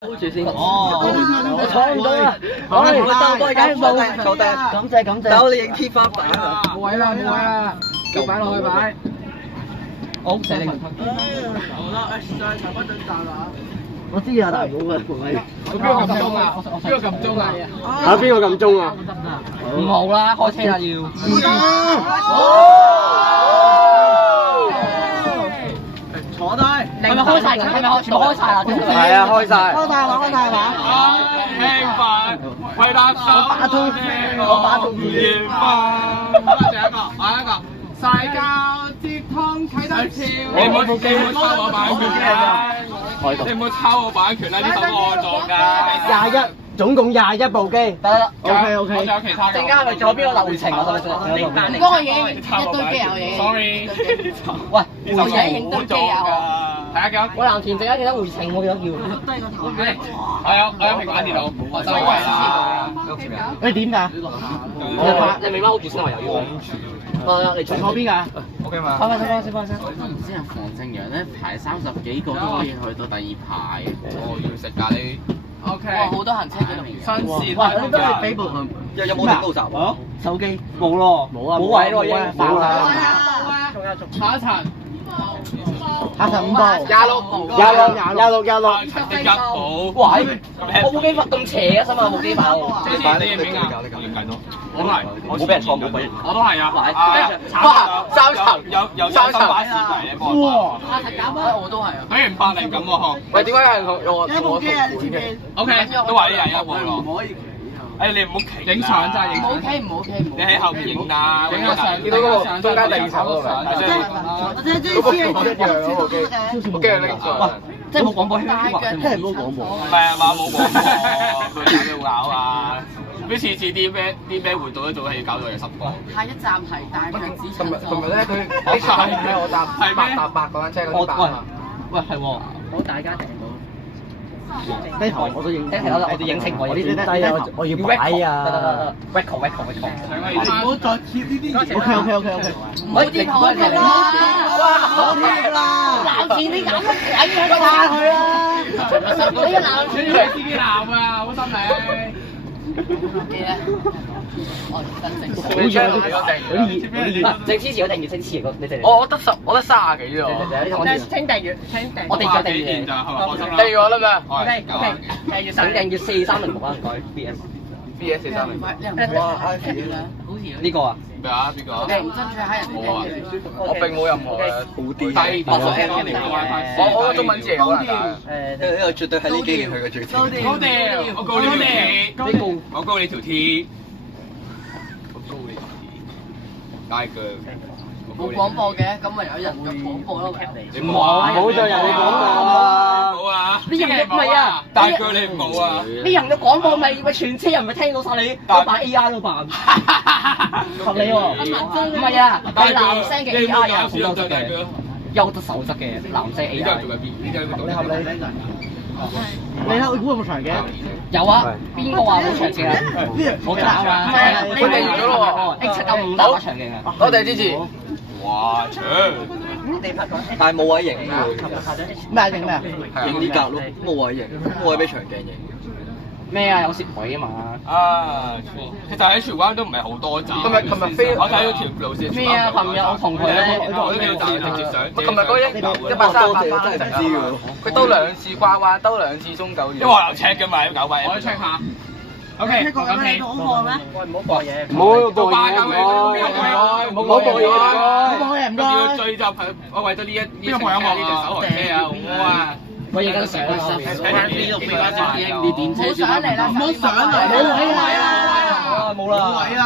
hold 住先。哦，我坐唔到啦。我兜多緊數，坐低。感謝感謝。等我哋影天花板啊！冇位啦，冇位啦，就擺落去擺。好，死你！好啦，再查翻陣站啦。我知啊，大佬啊，邊個撳鐘啊？邊個撳鐘啊？嚇邊個撳鐘啊？唔好啦，開車啦要。坐低。係咪開晒㗎？係咪全部開晒啦？係啊，開晒。開大話，開大話。興奮，為達手把通，我把通熱飯。好啦，第一個，下一個。世交接通啟得潮，你唔好抄我版權啦！你唔好抄我版權啦！呢首歌我作㗎。21，總共21部機。得啦。OK 我仲有其他嘅。陣間係咪仲有邊個流程啊？嗰個影一堆機有嘢。 Sorry。喂，呢首歌影堆機有。睇下幾多？我藍田陣間記得回程，我記得要。低個頭。我有平板電腦，我收位啦。你點㗎？你未 hold 住先，我又要。你坐邊㗎？ OK 嘛？翻先。我唔知啊，房正陽咧排30幾個都可以去到第2排。我要食咖喱。OK。哇，好多行車記錄員。新線。喂，你都係俾部有冇睇到閘啊？手機冇咯，冇啊，冇位咯已經。冇啦。下一層。下層5部。26部。26。第一部。喂，我部機發咁邪嘅心啊，部機跑。你認唔認啊？你認緊咯。我都係。冇俾人錯，冇俾。我都係啊。三層有3層把視迷你幫我。下層減啊！我都係啊。俾人8零咁喎。喂，點解係我一部機啊，你前邊。 OK，都話你21部咯。唔可以。誒，你唔好企。影相真係影。唔 OK 唔 OK 唔 OK。你喺後面影啦。影個相，見到嗰個中間第2層嗰個。我真係中意黐人一樣嗰部機。我驚拎上。即係冇廣播，大腳真係冇廣播。唔係啊嘛，冇廣播，佢有咩搞啊？啲次啲咩活動都做係要搞到有10個。下一站係大腳子同埋咧，佢我搭我搭8嗰間車嗰啲班啊。喂，係喎，好大家訂到。低頭我都影，低頭我哋影清我啲低啊，我要擺啊。得 ，record。唔好再貼呢啲嘢。OK。唔可以貼台嚟啦。哇，好貼啦！藍田你搞乜鬼嘢㗎？打佢啊！你個藍田你自己鬧啊，好心你。嘅咧，我得正。好遠，正支持我定月升支持個，你哋。我得30幾喎。請訂閱，請訂。我哋咗訂閱。咋係咪？放心啦。訂閱我啦咩 OK，訂閱晒。訂閱4306啊，唔該 BS 430。哇，IP 啦，好似呢個啊？咩啊？邊個？我哋唔爭取喺人哋訂閱。我並冇任何嘅好啲。低我中文字嚟㗎。呢個絕對係呢幾年去嘅最甜。高調，我告你條 T，我告你條 T，拉腳。冇廣播嘅，咁咪有人嘅廣播咯。你唔好再人哋廣播啦！冇啊！你人唔係啊？大腳你唔好啊！你人嘅廣播咪全車人咪聽到晒你，都扮 AR 都扮，合理喎。唔係啊，係男聲嘅 AR 有好優質嘅，優質手質嘅男聲 AR。你做緊邊？你合理？你睇我估有冇長頸？有啊，邊個話冇長頸啊？我搞啊！你訂咗咯喎，X795打長頸啊！我哋支持。哇！但係冇位影咩影咩啊？影呢格咯，冇位影，冇位俾長鏡影。咩啊？有攝位啊嘛！啊，其實喺荃灣都唔係好多站。琴日飛，我睇咗條路線。咩啊？琴日我同佢咧，我都幾站直接上。琴日嗰138班真係唔知喎。佢兜2次掛彎，兜2次中9月。因為我有 check 嘅嘛，9位。我要 check 下。OK，呢個有咩好看咩？喂，唔好播嘢。唔好播嘢，唔好播嘢，唔該。要追就係我為咗呢隻手台車啊，好啊！我影緊相啊！你點車上嚟啦？唔好上嚟，冇位啦！冇啦，冇位啦！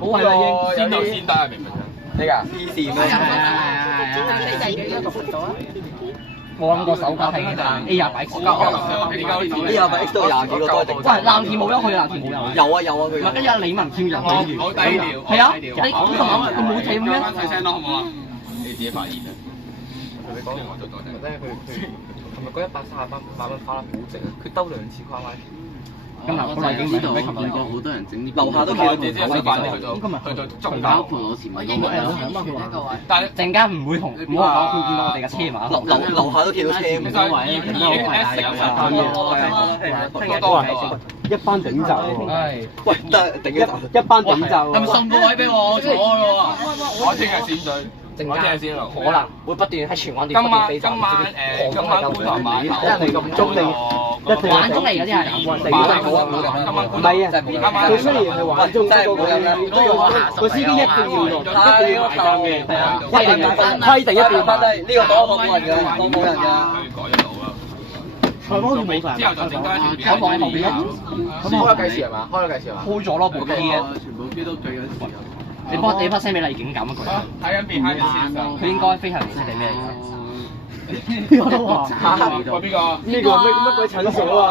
冇位啦，先到先得，明唔明啊？呢個黐線咩？冇諗過手架係A28X。A28X 都有20幾個多定。喂，藍田冇有去，藍田冇有。有啊，佢。唔係，跟住李文跳入去。好低調。係啊，你琴晚佢冇睇咩？細聲咯，好唔好啊？你自己發現啊！同你講完我就多謝。咧佢琴日嗰138蚊花得好值啊！佢兜2次跨彎。咁嗱，本來已經呢度我唔係見過好多人整啲樓下都我自己食飯去到中包括我前面嗰個人。但係陣間唔會同唔好話佢見到我哋嘅車碼。樓下都見到車其實2S 有實多多啊！一班頂就，喂，得頂一一班頂就。係咪送個位俾我坐咯？我聽日先對，我聽日先咯。可能會不斷喺荃灣今晚觀塘碼頭，一嚟咁中定一定玩中嚟嗰啲係。唔係啊，佢雖然係玩中，不過佢都要個 CD 一定要落，一定要埋站嘅，規定一定要埋。呢個檔冇人㗎，檔冇人㗎。佢改咗路啦。台方冇晒。之後就整多一條片。我望喺後邊啊。開咗計時係嘛？開咗計時係嘛？開咗咯部機嘅。全部機都對緊時。你幫 send 俾麗景咁啊佢。睇緊邊喺線上。佢應該飛行模式定咩嚟㗎？我都話邊個？呢個乜鬼診所啊？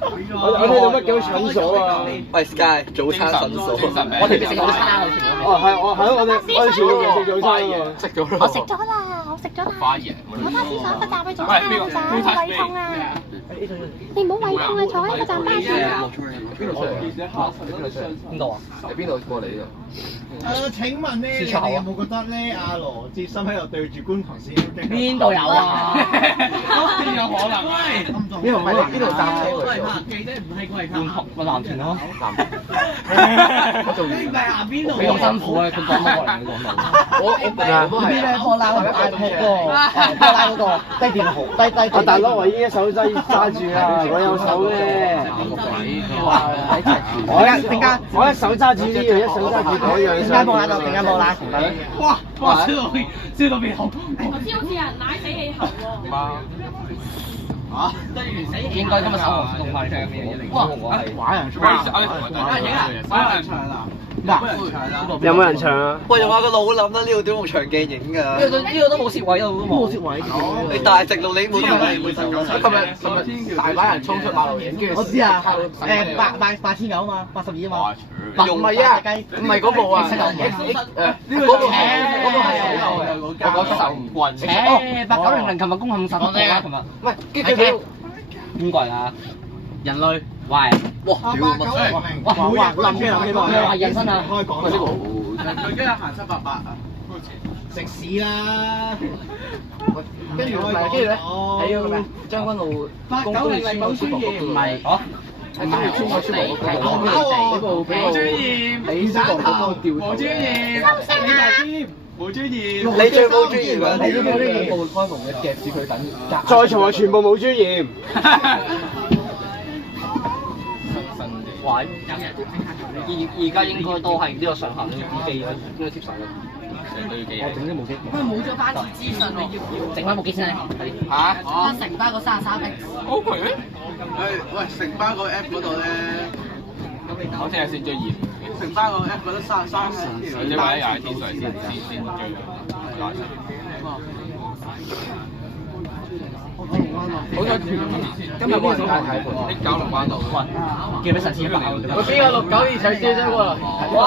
我聽到乜叫診所啊？喂 Sky，早餐診所。我哋食早餐啊！哦係，我哋全部食早餐喎。食咗啦。我食咗啦，我食咗啦。花椰。我巴士上一個站去早餐啊，仔，胃痛啊！你唔好胃痛啊，坐喺個站巴士啊。邊度出嚟啊？邊度啊？你邊度過嚟呢度？請問咧，你哋有冇覺得咧，阿羅哲森喺度對住觀塘市？邊度有啊？邊有可能啊？邊度唔係邊度搭車嚟㗎？觀塘咪藍田咯。我做完。你咁辛苦啊？佢講乜過嚟？你講乜？我都係。咧波拉 iPad 波拉嗰個低電號低。大佬，我依家手揸住啊！我有手咧。我一手揸住呢樣，一手揸住嗰樣。點解冇拉到？點解冇拉？哇！燒到面紅。我知好似有人奶死氣喉喎。應該今日手紅動快唱嘅嘢。哇！玩人唱有冇人唱啊？喂，用下個腦諗啦，呢度點冇長鏡影㗎？呢個都冇攝位啊，都冇攝位。你大直路你冇得睇。今日大把人衝出馬路影，跟住我知啊，8,900啊嘛，82啊嘛。唔係啊，唔係嗰部啊，呢個係我嗰手唔棍。8900琴日攻陷10個啦，琴日。喂，跟住佢邊個嚟啊？人類。喂。哇！屌乜？哇！諗嘅諗希望。你話人生啊？開講呢佢今日行788啊！食屎啦！跟住咧，喺嗰個咩將軍澳公公園村嗰個唔係，喺公園村嗰村嗰部冇尊嚴，你嗰個吊冇尊嚴，冇尊嚴，你最冇尊嚴啊！你都冇尊嚴。部開門嘅夾住佢等隔。在場係全部冇尊嚴。喂，而家應該都係呢個上限呢啲機啦，應該接受啦。我整咗部機。佢冇咗班次資訊，你要唔要？整翻部機先啦。嚇？承包個33億。 OK。喂，城巴個 app 嗰度咧，我聽日先追驗。城巴個 app 覺得33你或者又係天水先追拉出。好彩今日冇人睇盤，啲9龍灣路。喂，叫俾神仙爆。我邊個692取消啫喎？喂，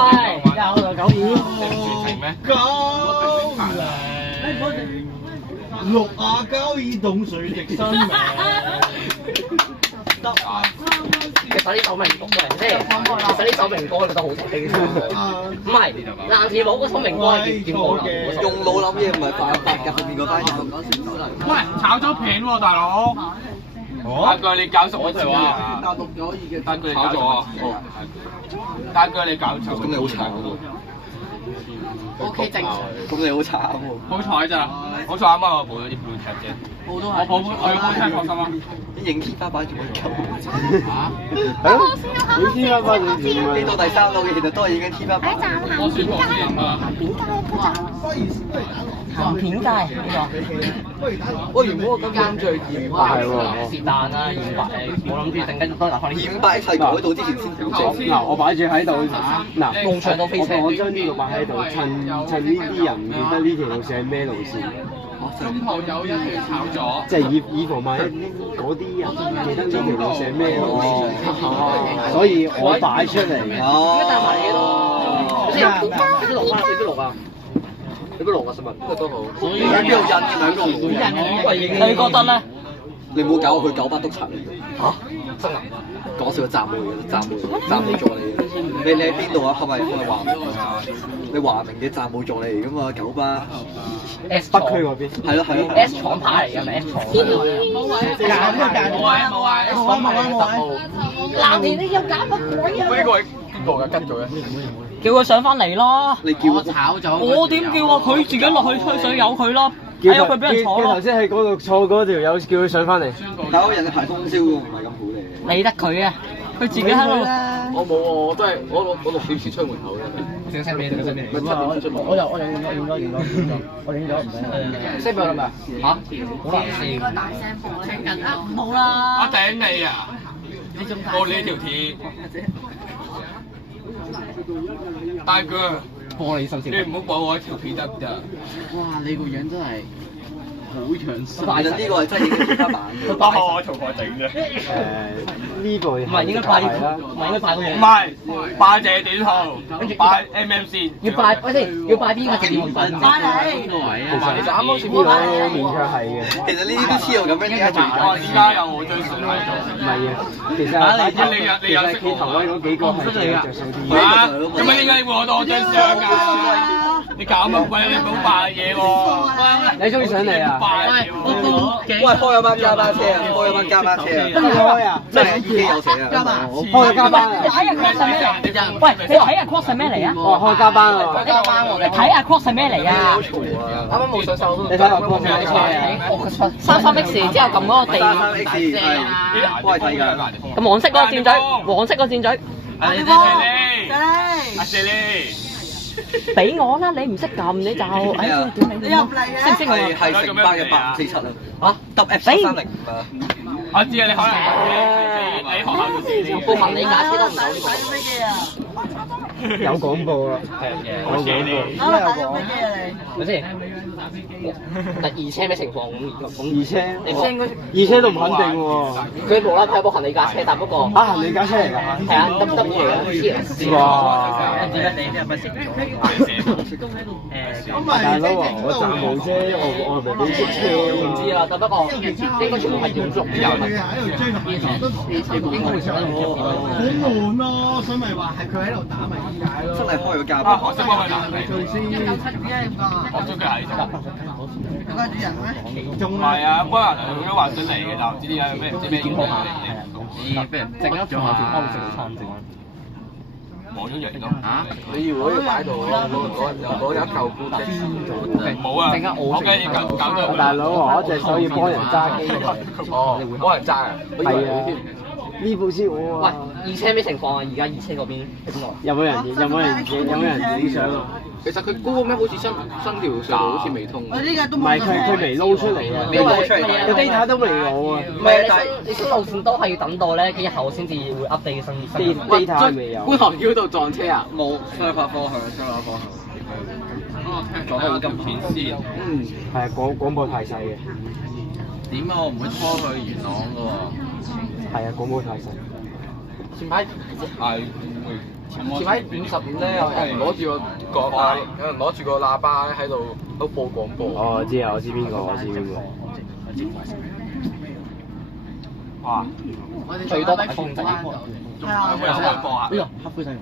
有692。全程咩？692凍水直生命。其實呢首明歌嚟啫，其實呢首明歌覺得好聽。唔係，藍田冇嗰首明歌係點講嘅？用腦諗嘢唔係犯法㗎，後面嗰班人。喂，炒咗片喎，大佬。單句你搞熟我條啊！但692嘅單句你搞咗啊！單句你搞錯。咁你好慘喎。 OK 正常。咁你好慘喎。好彩咋？好彩啱啱我補咗啲 blue check 啫。我都係。我要 blue check 放心啊！啲影天花板仲會夠。影天花板仲呢度第3樓嘅其實都係已經天花板。我宣布先啊！行片街呢個。我原本我啱最200喎。是但啦，200我諗住陣間多留翻啲。 200一齊改到之前先調整。嗱，我擺住喺度。嗱，夢想都飛車。我將呢個擺喺度，趁呢啲人唔記得呢條路線係咩路線。今後有人去炒咗。即係以防萬一嗰啲人唔記得呢條路線係咩路線，所以我擺出嚟。點解帶埋嘢咯？你邊度啊？你邊度啊？你邊度啊？新聞都好。所以喺邊度印嘅兩個唔會印。你覺得咧？你唔好搞我，佢900督塵嚟嘅。嚇？真啊？講笑嘅站務嚟嘅，站務助理。你喺邊度啊？係咪華明啊？你華明嘅站務助理嚟㗎嘛？九巴 S 北區嗰邊。係咯係咯。 S 廠牌嚟㗎，咪 S 廠。冇位。藍田你又搞乜鬼啊？呢個係邊個㗎？跟咗嘅。叫佢上翻嚟咯。你叫我炒咗。我點叫啊？佢自己落去吹水，由佢咯。睇下佢俾人坐咯。頭先喺嗰度坐嗰條友叫佢上翻嚟。但係人哋排通宵喎，唔係咁好嚟。理得佢啊！佢自己喺度。我冇喎，我都係我6點前出門口嘅。整聲俾你，整聲俾你。我影咗唔使。識俾我啦咪？嚇？好難試。大聲播咧，冇啦。我頂你啊！播呢條鐵。大哥，播你心先。你唔好播我條片得唔得？哇！你個樣真係好樣衰。其實呢個係真係天花板嘅。我同我整啫。呢個唔係應該拜啦，唔係應該拜個嘢。唔係拜謝短號，拜 MMC。要拜，喂先，要拜邊個直接拜你？邊個位啊？其實啱啱前呢個面卻係嘅。其實呢啲都黐到咁樣，點解仲我而家有我張相喺度。唔係啊，其實你有識佢頭威嗰幾個係最着數啲。嚇？咁點解你會攞到我張相㗎？你搞乜鬼？你唔好扮嘢喎！你中意上嚟啊？喂，開咗班加班車啊！開咗班加班車啊！開啊！真係已經有寫啊！開咗加班啊！你睇下 cross 係咩嚟？喂，你睇下 cross 係咩嚟啊？哦，開加班啊！加班喎！你睇下 cross 係咩嚟啊？啱啱冇上手。你睇下 cross 係咩車啊？33X 之後撳嗰個地。3X 係幫你睇㗎。咁黃色嗰個箭嘴，黃色嗰個箭嘴。阿謝你。俾我啦！你唔識撳你就，哎呀，點你入嚟啊？識唔識係係成班嘅8547啊！嚇，WF305啊！我知啊，你可能你學校都知呢部文理架車都唔到呢個。有廣播啊！有廣播。咪先？二車咩情況？二車，二車都唔肯定喎。佢無啦啦派部行李架車，但不過行李架車嚟㗎？係啊，W 嚟㗎。哇！點解你呢？咪食大佬啊，我站冇啫，我係咪俾車？唔知啊，但不過應該全部係用足油嘅。應該會上得唔出好悶咯，所以咪話係佢喺度打咪點解咯？真係開咗加班。我識幫佢打你。我中意喺度。嗰個主人咩？仲係啊，幫人佢都話想嚟嘅，但唔知點解咩唔知咩影響嚟嘅。俾人整咗仲望咗人咁嚇？你要嗰啲擺度攞一嚿固定。冇啊！我梗係搞咗。大佬啊，我隻手要幫人揸機嘅。哦，幫人揸啊！係啊，呢部先我啊。喂，二車咩情況啊？而家二車嗰邊喺邊度？有冇人影相啊？其實佢嗰個咩好似新條隧道好似未通。我呢個都唔係佢未撈出嚟啊！未撈出嚟，個 data 都未攞啊！唔係你新路線都係要等到咧幾日後先至會 update 新 data 未有。觀塘繞道撞車啊！冇相反方向，相反方向。講開咁片先。係啊，廣播太細嘅。點啊？我唔會拖去元朗㗎喎。係啊，廣播太細。前排係。前排55咧，有人攞住個喇叭喺度都播廣播。哦，我知啊，我知邊個。哇！最多係風仔。係啊。有冇人可以播啊？呢個黑灰犀牛。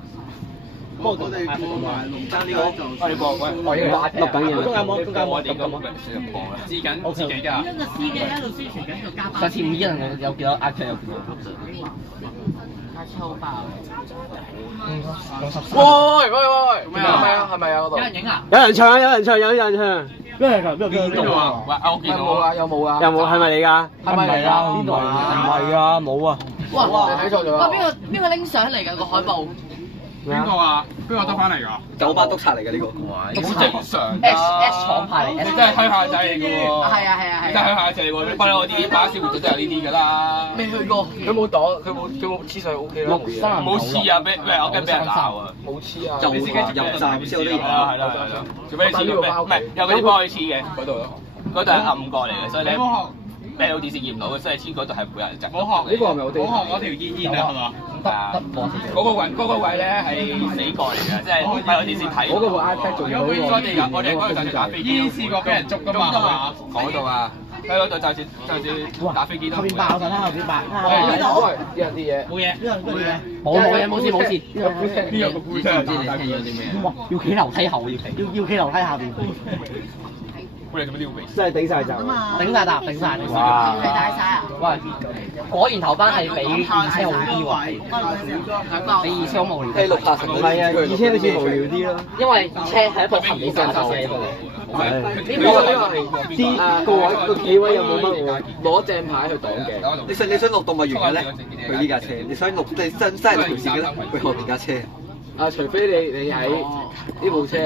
我哋播埋龍爭呢個。我哋播喂，我要打錄緊嘢。中間冇我哋咁播啦。知緊自己㗎。因為司機喺度宣傳緊個加班。上次5一我有幾多 actor 有幾多？抽爆！喂！係咪啊？嗰度有人影啊？有人唱。咩嚟㗎？邊度啊？喂，我見到啊！有冇啊？有冇係咪你㗎？係咪嚟㗎？邊度啊？唔係啊，冇啊。哇！你睇錯咗啦！哇！邊個拎上嚟㗎個海報？邊個啊？邊個得翻嚟㗎？九巴督察嚟嘅呢個。好正常。S 廠牌嚟，你真係鄉下仔嚟㗎喎。係啊！真係鄉下仔嚟喎，你不嬲我啲巴士活動都有呢啲㗎啦。未去過。佢冇擋，佢冇黐上去 OK 啦。冇黐啊！咩？我驚俾人鬧啊！冇黐啊！入站先有啲嘢。係啦。做咩黐嘅咩？唔係有嗰啲幫佢黐嘅嗰度咯。嗰度係暗角嚟嘅，所以你咩好電視見唔到嘅，所以黐嗰度係冇人執。冇學呢個係咪我哋？冇學嗰條煙啊，係嘛？嗰個位咧係死角嚟嘅，即係唔係有電視睇。嗰個 iPad 仲有。我哋嗰度就係打飛機。煙試過俾人捉㗎嘛？嗰度啊！喺嗰度就似打飛機都後邊爆緊啦，後邊爆。呢度呢人啲嘢，冇嘢，冇事。呢個故事哇！要企樓梯後要企。要企樓梯下邊。我哋做乜都要避？真係頂晒閘。頂晒搭，頂晒。哇！係大晒啊！喂，果然頭班係比二車好啲喎，比二車好無聊。聽六拍神唔係啊，二車好似無聊啲咯。因為二車係一部行李上車嚟嘅。啲個位個企位有冇乜攞正牌去擋嘅。你想落動物園嘅咧？去呢架車。你想落真係落條線嘅咧？去後邊架車。啊，除非你喺呢部車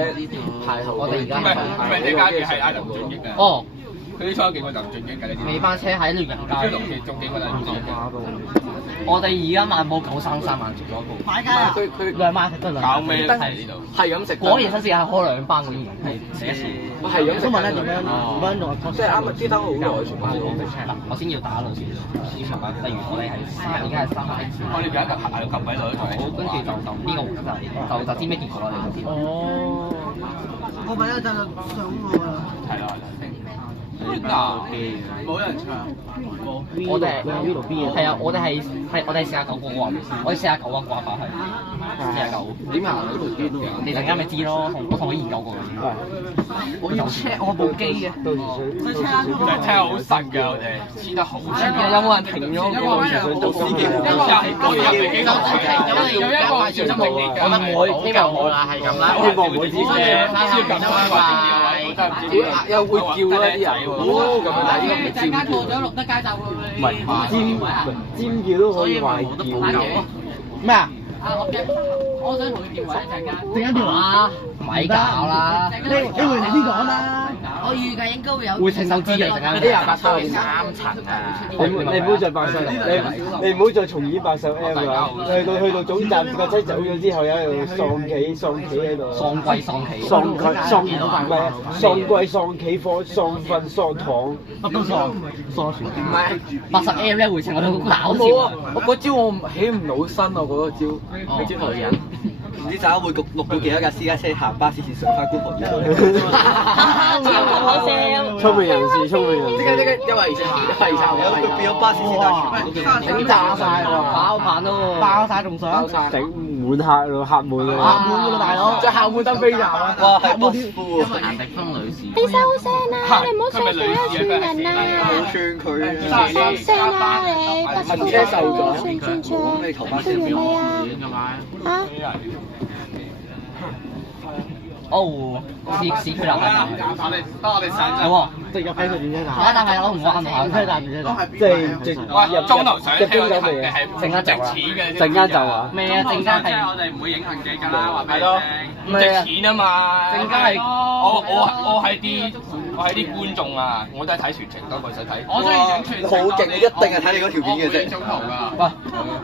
排頭，我哋而家唔係你家嘅係阿林俊英啊。哦，佢啲初幾個林俊英㗎，你知唔知？你班車喺亂人街度。仲幾個林俊英？我哋而家萬寶933萬接咗一部。買街啊！佢2萬得啦。搞咩都係呢度。係咁食。果然新世界係開2班嗰啲人係寫一次。我係咁食。都問咧點樣用？即係啱啱專登好耐全部都嗱，我先要打路先。例如我哋係已經係3萬。我哋有一個下個撳喺度好，跟住就呢個就知咩結果啦，你就知。哦。我問一陣就上我啦。係啦。冇人唱。我哋係啊，我哋係49個喎，我哋49個掛法係49。點行呢條邊？你陣間咪知咯，我同佢研究過。我要 check 我部機嘅。就聽好實㗎，我哋黐得好實。有冇人停咗？有一個小心冇啊！我覺得我希望我啦，係咁啦。希望唔會知又會叫啦啲人。咁樣但係呢個唔係陣間過咗綠德街就會。唔係尖叫都可以話係叫。咩啊？我想同佢電話一陣間。陣間電話？咪搞啦！你會遲啲講啦。我預計應該會有。會稱手指嘅陣間。啲人抽3層啊！你唔好再白手，你唔好再重演白手 M 啦！去到總站個車走咗之後，有喺度喪企喺度。喪貴喪企。喪貴喪企貨喪瞓喪躺。乜都喪全。唔係80 M 咧會稱我都搞笑。冇啊！我嗰招我起唔到身啊！嗰個招，你知台人。唔知陣間會錄到幾多架私家車行巴士線上翻觀塘站。好笑。聰明人士，聰明人士。即刻因為佢變咗巴士線大全。頂炸晒喎！爆棚咯！爆晒仲想？頂滿客咯，客滿咯。客滿㗎啦，大佬！即係後門登飛站啊！哇，係 bus full 啊！顏迪峰女士。你收聲啦！你唔好傷住一串人啊！冇串佢啊！收聲啦你！行車受咗。咁你頭巴先係啊！嚇？哦，市區啦，我哋上係喎，即係入喺佢電車站。但係我唔玩下車站電車站。即係直喂，中途上車嗰啲行嘅係陣間就啊，陣間就啊。咩啊？陣間係我哋唔會影行記㗎啦，話俾你聽。唔值錢啊嘛！陣間係我係啲觀眾啊，我都係睇全程多過想睇。我中意影全程。好勁，一定係睇你嗰條片嘅啫。喂，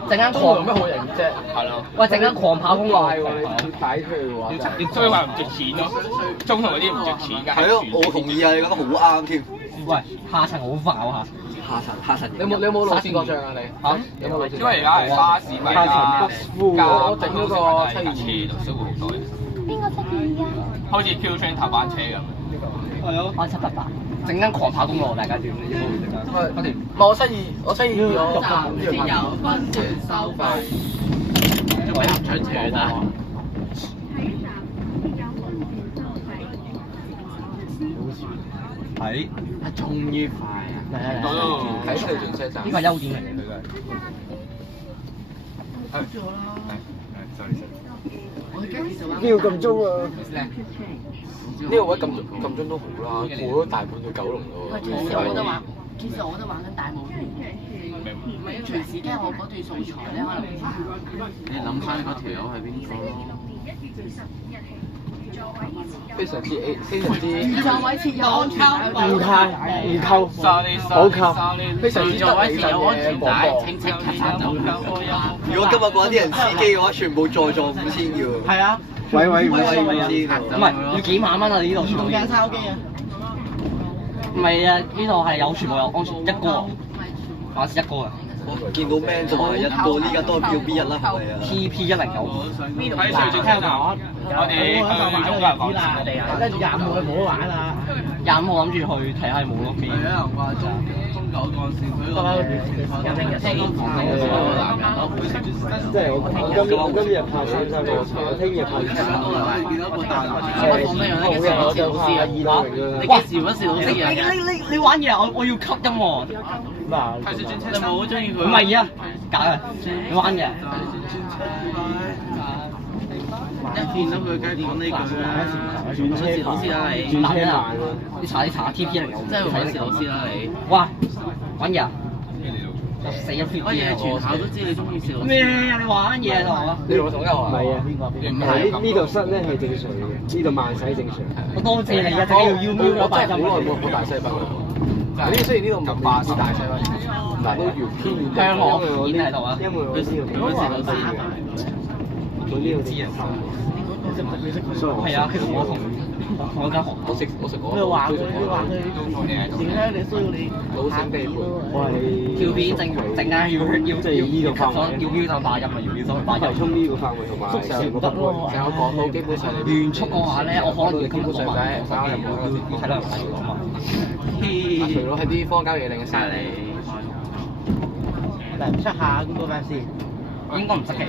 陣間狂咩好型啫？係咯。喂，陣間狂跑公路快喎！你擺出去喎。所以話唔值錢咯，中途嗰啲唔值錢㗎。係咯，我同意啊！你講得好啱添。喂，下層好快喎下層。你有冇路線過帳啊你？嚇？有冇路線？因為而家係巴士咪我整嗰個722度都會好多。邊個722啊？好似 Q train 頭班車咁。係咯，我788，陣間狂跑公路，大家知唔知？我722我自由分段收費。做咩唔出錢啊？係，終於快啊！喺西屯車站。呢個係優點嚟嘅，佢嘅。呢個撳鐘啊！呢個位撳鐘都好啦，過咗大半個九龍咯。其實我都玩緊大冒險嘅。唔係隨時驚我嗰段素材咧，可能你諗翻嗰條友係邊個咯？非常之座位設有安全唔扣，好扣，非常之座位設有安全帶，廣清咔嚓走。如果今日嗰啲人司機嘅話，全部在座5000嘅喎。係啊，喂5000唔係要幾萬蚊啊？呢度自動鏡抄機啊！唔係啊，呢度係有全部有安全一個，還是一個啊？我見到 man 就話一個，呢家都係叫 B 1啦，係咪啊 TP 109。喺上轉車度，我哋去中國講啦，跟住25佢冇得玩啦。25我諗住去睇下冇咯。係啊，話中九幹線佢個即係我今日拍33個，我聽日拍我就拍2路嚟㗎啦。哇！時不時老師啊！你玩嘢我要吸音喎。嗱，你冇好中意佢？唔係啊，假嘅，你玩嘅。一見到佢梗係講呢句啦，轉車老師啦你，轉車慢你查TP 109，真係好似老師啦你。哇！玩嘢啊！死咗 fit 乜嘢全校都知你中意笑老師。咩啊？你玩嘢啊？你同我同一個啊？唔係啊，唔係呢度塞咧係正常嘅，呢度慢駛正常。我多謝你啊！真係要瞄咗8針。好耐冇大西北啦。嗱，呢雖然呢度唔巴士大西北，但係都越偏越香港片喺度啊！因為我呢度嗰時老師嘅，我呢度知人心。係啊，其實我同我間學校我食過。佢話佢點解你需要你老醒地盤？我係條片陣間要即係呢個範圍，要標就8音啊！要標就8音。衝呢個範圍同埋成個範圍。成個港島基本上原速嘅話咧，我可能要基本上就係要睇兩睇講嘛。除咗喺啲荒郊野嶺嘅晒你，嚟出下咁嗰班先。應該唔識嘅。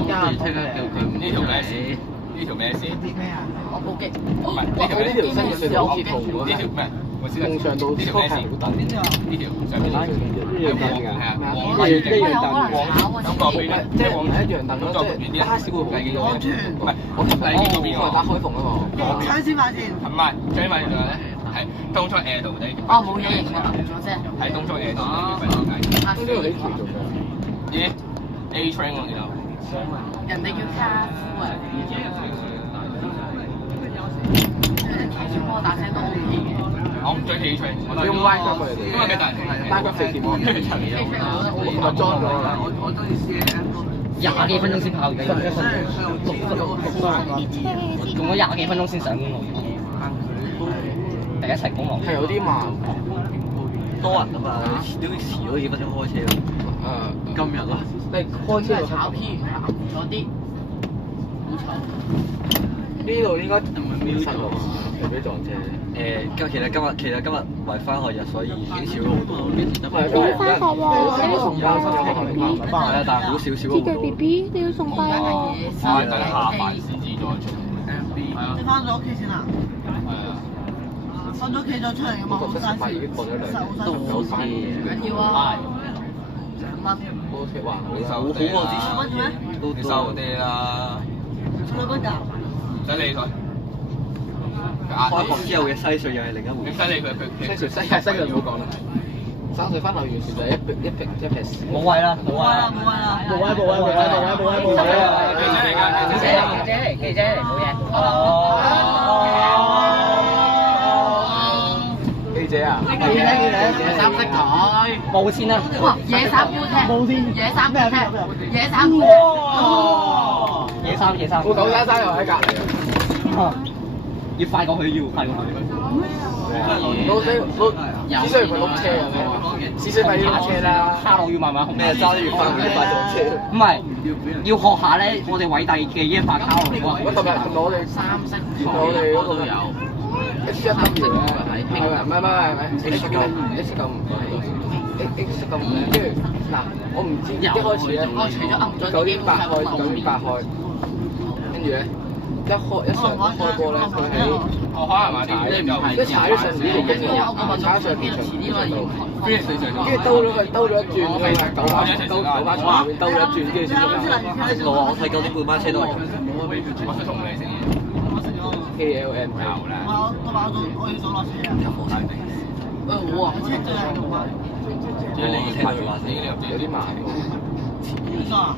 依家即刻叫佢呢條咩線？呢條咩線？啲咩啊？我報警。唔係呢條呢條新嘅隧道好似同呢條咩？我先夢上到呢條咩線？呢條上邊呢條係啊，黃一樣咁個邊咧？即係我唔係一樣凳咯，即係巴士會好啲咯。唔係，我睇呢個邊個？打開篷啊嘛。搶先買先。唔係，最尾仲有咧，係東涌 Air 度呢。哦，冇嘢型嘅，咗啫。喺東涌 Air 度呢個呢度幾條做嘅？咦 ？A train 喎，呢度。人哋叫卡夫啊。幫我大聲都 OK 嘅。我唔追 A train，我都係用 Y 過嚟，因為幾大人？拉骨肥田喎，我裝咗啦。我中意 CM。 20幾分鐘先跑，而家用咗20幾分鐘先上公路，第一程公路係有啲慢，多人啊嘛，都遲咗幾分鐘開車咯。今日啊，你開車炒 P 鹹咗啲，好臭。呢度應該唔係秒殺喎，除非撞車。其實今日唔係翻學日，所以已經少咗好多。你要翻學喎，你要送班係啊，但係好少少。知佢 B B，你要送班啊！我係等下班先至再出。你翻咗屋企先啦？係啊。翻咗屋企再出嚟嘅嘛，好嘥時，都好嘥唔緊要啊。2蚊。我鐵話好過之前都收啲啦。2蚊㗎？唔使理佢。開學之後嘅西隧又係另一回事。唔使理佢，西隧唔好講啦。三隧翻嚟完全就係一撇屎。冇位啦，冇位啦，冇位。記者嚟㗎，記者嚟，冇嘢。記者啊！野三色台。冇線啦。哇！野三標踢。冇線。野三標踢。野三標。野三。我九三三又喺隔離。要快過去，要快過去。老死只需要佢碌車咁樣，只需要佢碌車啦。卡路要慢慢控。咩揸得越快，越快撞車。唔係，要學下咧，我哋偉大嘅一發卡路。我琴日我哋三色台我哋嗰度有，H1W 唔係 H95 跟住嗱，我唔知一開始咧9點8開，跟住咧一開波咧，佢喺我可能話一踩咗上面呢條徑度，踩咗上面跟住兜咗一轉，九巴從後面兜咗一轉，跟住先出。我睇9點半班車都係咁。我想同你食嘢。KLM 我飽咗，我要早落車啊！哇！車最係咁快。有啲慢喎。邊個啊？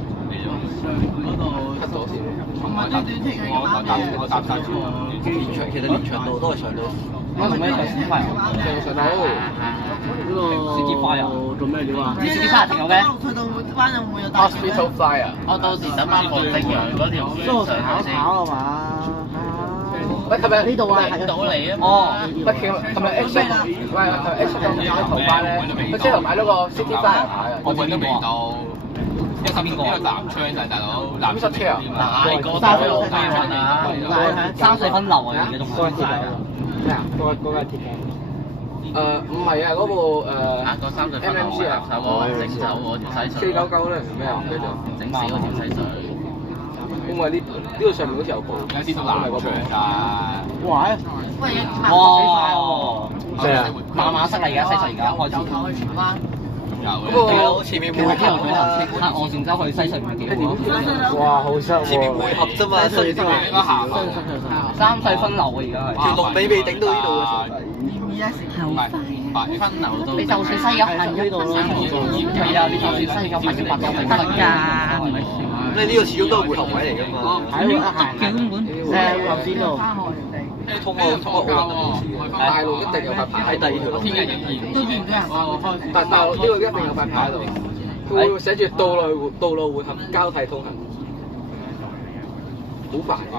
嗰度cut 咗先。唔係都短期嘅班嘅。我搭曬車。其實連長路都係上到。做咩頭先快？上到。嗰個司機快啊！做咩料啊？司機快停咗嘅。去到班有冇有大 Hospital Flyer。我到時等翻個正陽嗰條都考啊嘛。喂，琴日呢度啊，到你啊嘛。哦，喂，琴日 X 喂，X 咁喺淘寶咧，佢之後買咗個 City Flyer 牌啊，我揾都未到。一十邊個？呢個南昌就係大佬，南昌車啊，大個大佬大份啊，34分流啊，而家仲係。咩啊？嗰架鐵嘅。唔係啊，嗰部個30分流 MMC 啊，手喎，整手喎條西水。 499咧，咩啊？叫做整死嗰條西水。因為呢度上面好似有部，有啲到南昌㗎。哇！喂，哇！係啊，慢慢塞啦，而家西隧而家開始。去荃灣。嗰個前面其實之後佢黑岸線走去西隧唔係幾好咯。哇，好塞喎！前面回合啫嘛，西隧應該行啊。 34分流啊，而家係。條龍尾未頂到呢度嘅時候。唔係8分流到。你就算西九行呢度咯，係啊，你就算西九行180都得㗎，係咪先？咁你呢個始終都係回合位嚟㗎嘛。係咯，根本頭先度。通過奧運冇事嘅。大陸一定有塊牌喺第二條路。天日仍然都見唔到人。但大陸呢個一定有塊牌喺度，佢會寫住道路回合交替通行，好煩㗎。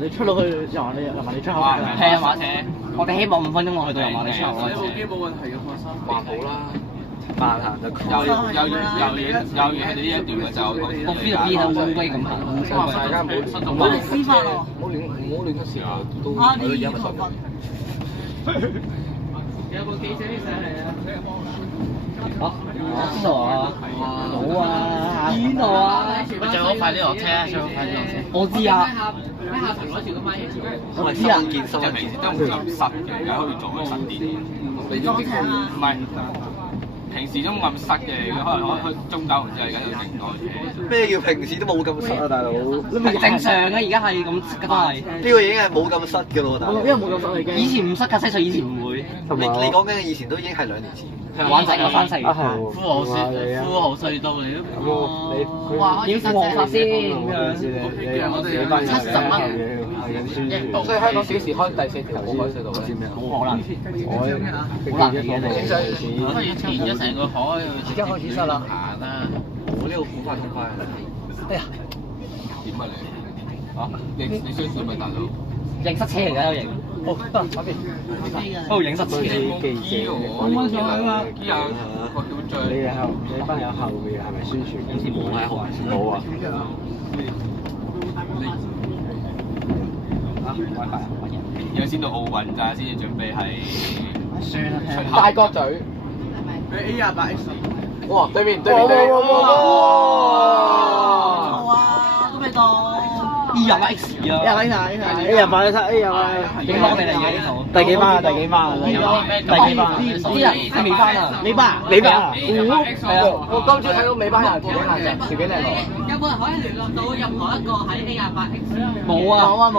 你出到去油麻地，油麻地出口。係啊，馬車，我哋希望5分鐘內去到油麻地出口。部機冇問題嘅，放心。還好啦。慢行就有嘢喺呢一段嘅就個 feel 啲係烏龜咁行。大家唔好亂出事啊！都係咯，因為受訓。有部記者上嚟啊！邊度啊？冇啊！邊度啊？佢最好快啲落車，最好快啲落車。我知啊。喺下層攞住個咪嘢。我係新聞見新聞平時都唔咁塞嘅，而家可以做得實啲。你裝艇啊？唔係。平時都冇咁塞嘅，可能開中九唔知而家有勁多嘢。咩叫平時都冇咁塞啊，大佬？係正常嘅，而家係咁都係。呢個已經係冇咁塞嘅咯，大佬。因為冇咁塞已經。以前唔塞㗎，西隧以前唔會。你講緊嘅以前都已經係2年前。玩整個山城。富豪隧道嚟咯。哇！點富豪法先咁樣？我哋70蚊。所以香港幾時開第4條過海隧道咧？冇可能。好難嘅嘢。可以填咗成個海。而家開始塞啦。行啦。我呢個好快痛快啊！哎呀，點啊你？嚇？你相信咪大佬？認塞車嚟㗎，有認。哦，得嗰邊。哦，認塞車。記者我啱上去嘛。依啊，個叫最。你班友後面係咪宣傳？好似冇喺後面。冇啊。WiFi 而家先到奧運咋，先至準備係。算啦，大角咀。佢 A28X。哇！對面。哇！都未到。E28X 啊！ A28幾班你嚟嘅呢度？第幾班啊？第幾班啊？啲人係尾班啊！尾班啊？係啊！我今朝睇到尾班人條幾靚女。有冇人可以聯絡到任何一個喺 A28X？冇啊！冇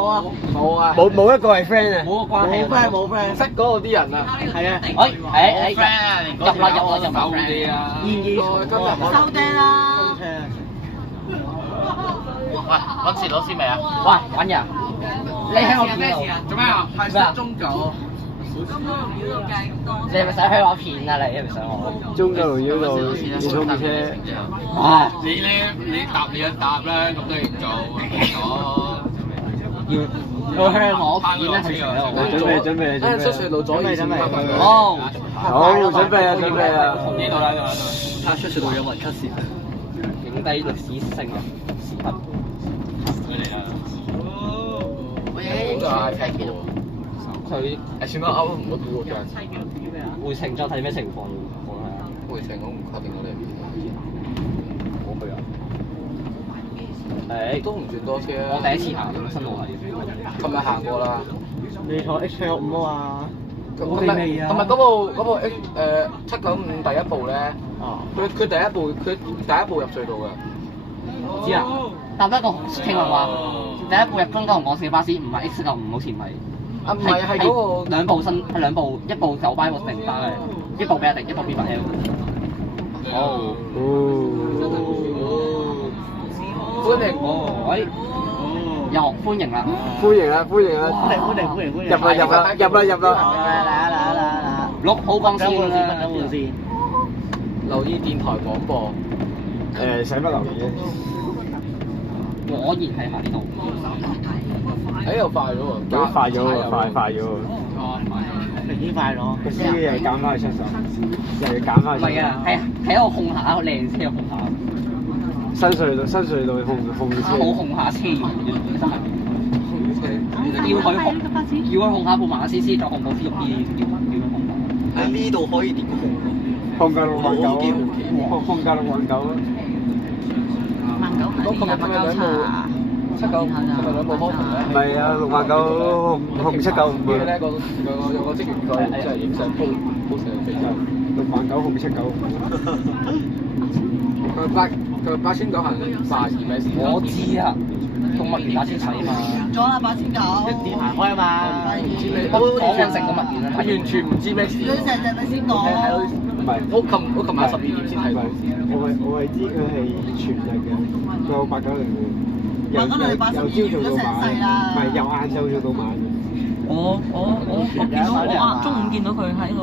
啊！冇一個係 friend 啊！冇個關係。冇 friend。識嗰度啲人啊。係啊。入啦！手啲啊！收爹啦！喂，揾錢攞先未啊？喂，揾人。你喺我片度。做咩啊？係失中九。你係咪想香港片啊？你係咪想我？中九龍繞道要衝車。啊！你搭你一搭啦，咁都要做。要香港片咧係成日準備。出隧道左邊準備。好。好，準備啊！呢度啦，睇下出隧道有冇人 cut 線。影低歷史性嘅時刻。佢嚟啦。好大踢嘅喎。佢算啦，勾唔到標嘅。回程再睇咩情況？我睇下。回程我唔確定我哋。我去啊。都唔算多車啊。我第一次行新路係。琴日行過啦。你坐 H65 啊嘛？同埋嗰部 795第一部咧，佢第一部入隧道嘅。知啊，但不過聽聞話第一部入中九龍港線巴士唔係 X95，好似唔係。啊唔係，係嗰個兩部新係兩部，一部9班，一部10班嘅，一部比亞迪，一部 B8L。哦。歡迎喂。又歡迎啦！歡迎啊！歡迎啊！入啦！6號光線啦！留意電台廣播。使乜留意咧？果然係喺呢度。又快咗喎，快咗喎，快咗喎。明顯快咗。個司機又減翻去70，又要減翻去。唔係啊，係一個控下靚車控下。新隧道控車。冇控下車員真係。要佢控下部馬斯再控部 T6B， 要佢控下。喺呢度可以點控？控價6萬9，控價6萬9啊！19000係299茶。79，係咪兩部 Honda 咧？唔係啊，6萬9控795啊。跟住咧有個職員佢即係影相 po 上去6萬9控795。佢8000九行82咩事？我知啊，動物園8000齊啊嘛。完咗啦，8900。1點行開啊嘛。講緊成個物園啊，完全唔知咩事。佢成日你先講。唔係，我琴晚12點先睇到。我係知佢係全日嘅，佢有890嘅，由朝做到晚，唔係由晏晝做到晚。我見到我中午見到佢喺度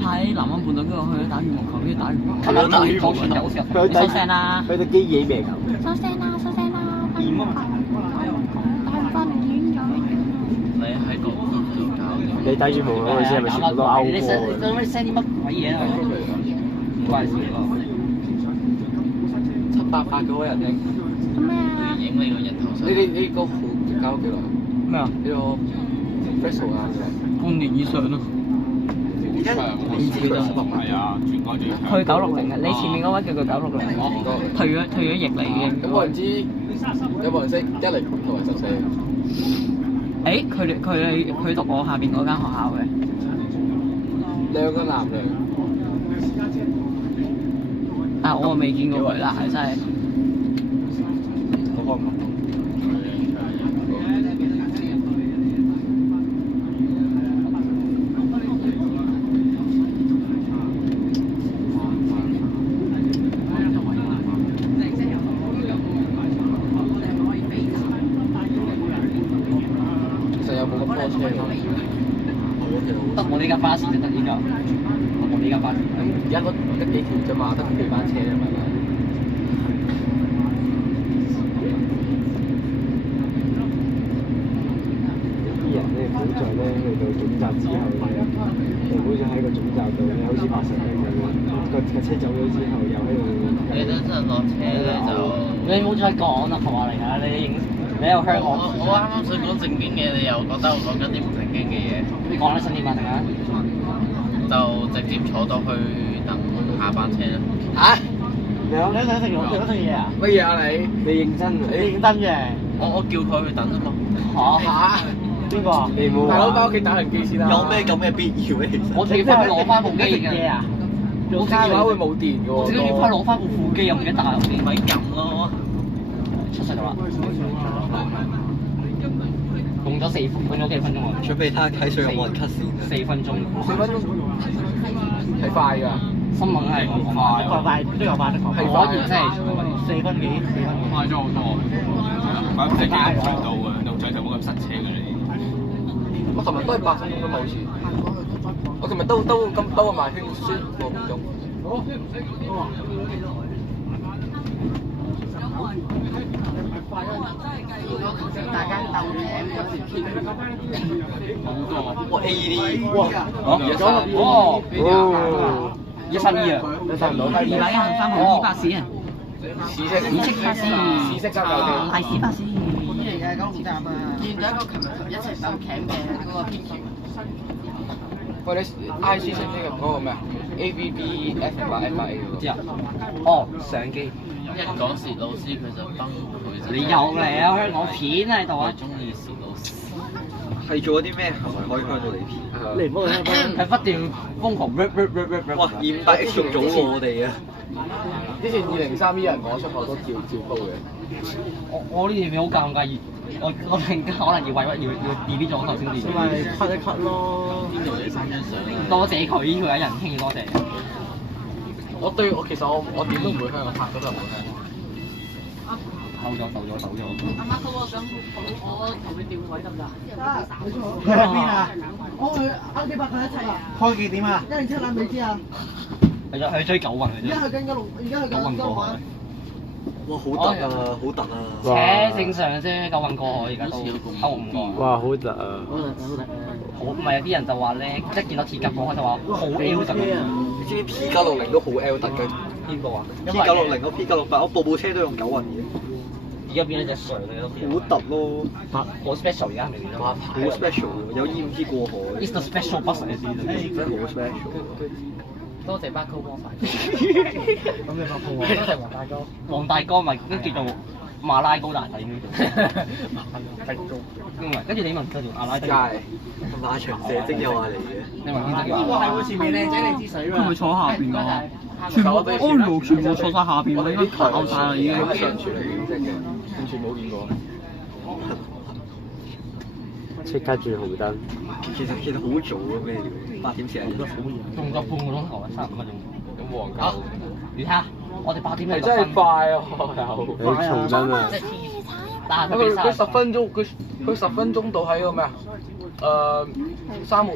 喺南灣半島，跟住去打羽毛球，跟住打羽毛球。琴日打羽毛球有時候。收聲啦！佢對機野命球。收聲啦！收聲啦！打唔翻遠咗。你喺個邊度搞？你打羽毛球嗰陣時係咪全部都歐你 send 啲乜鬼嘢啊？唔關事喎。788嗰個人影。做咩啊？影你個人頭相。呢個好搞咗幾耐？咩啊？呢個 Festival 啊，半年以上咯。係啊，全港最長。去960嘅，你前面嗰位叫做960。退咗役嚟已經。咁我唔知有冇人識109同埋14？佢讀我下邊嗰間學校嘅。兩個男嘅。但我未見過佢啦，係真係。我開唔開？得我呢架巴士就得呢架，我呢架巴士。而家得幾條啫嘛，得幾班車啫嘛。啲人咧，好在咧去到總站之後咧，就好似喺個總站度咧，好似80人咁樣，個車走咗之後又喺度。你等陣落車咧就。你唔好再講啦，話嚟㗎，你又香港。我啱啱想講正經嘅，你又覺得我講緊啲唔正經嘅嘢。你講得新啲嘛？係咪？就直接坐到去等下班車啦。嚇？你想食嘢啊？乜嘢啊你？你認真啊？你認真嘅？我叫佢去等啫嘛。嚇？邊個？你冇大佬翻屋企打人機先啦。有咩咁嘅必要咧？其實我自己翻去攞翻部機嘅。嘢啊？我電話會冇電嘅喎。我自己要翻攞翻部副機，又唔記得帶入邊。咪撳咯。出世咗啦。用咗4分鐘幾分鐘啊？準備睇水有冇人 cut 線啊4分鐘。4分鐘係快㗎。新聞係快都有快得快。係快真係4分幾。快咗好多。即係幾個隧道嘅，路仔就冇咁塞車嘅你。我琴日都係8分鐘啫嘛，好似。我琴日兜個埋圈先5分鐘。大家鬥頸嗰時偏哇 A 啲132啊！你上唔到低。200行翻去巴士啊！市式巴士唔係市巴士。嚟嘅9龍站啊！見咗一個琴日一齊鬥頸嘅嗰個邊橋。喂，你 I C 識唔識嗰個咩啊 ？A B B F 8 F 8 A 嗰個。知啊？哦，相機。一講薛老師佢就崩潰。你又嚟啊！香港片喺度啊！中意薛老師。係做咗啲咩行為可以香到你片？你唔好係不斷瘋狂哇！200X 仲早過我哋啊！之前2031人講出口都照煲嘅。我呢條片好尷尬，我突然間可能要為乜要 delete 咗頭先啲。咪 cut 一 cut 咯。邊度嚟3張相？多謝佢，呢個有人傾多謝。其實我點都唔會香，我拍咗就唔會香。走咗。阿媽哥，我想我同你調位得唔得？佢喺邊啊？我去歐幾百佢一齊啊！開幾點啊107啦，未知啊！去追9運嘅啫。而家去緊9龍，而家去緊9龍灣。哇，好突啊，好突啊！且正常啫，夠運過我而家都溝唔過。哇，好突啊！好唔係有啲人就話咧，一見到鐵甲講開就話好 L 突。你知唔知 P960都好 L 突嘅？邊個啊？P960個 P968，我部車都用9運嘅。而家變咗隻水你都。好突咯！好 special 而家係咪變咗？好 special，有 EMP 過海。It's the special bus 你知唔知？真係好 special。多謝班高幫快。咁你發鋪啊？多謝黃大哥。黃大哥咪都叫做馬拉高大仔呢度。馬拉高。跟住你問佢條阿拉丁。係。馬場射精又話嚟嘅。你問邊個？呢個係喎，前面靚仔嚟支水佢咪坐下邊㗎？全部坐晒下邊，我已經跑晒啦已經。上傳嚟嘅啫嘅，完全冇見過。即刻轉紅燈。其實好早啊，咩料？8點40分。用咗半個鐘頭啊，3-5分鐘。咁黃狗。你睇下，我哋8點嚟。真係快啊！有重真啊！但係佢10分鐘，佢10分鐘到喺個咩啊？三號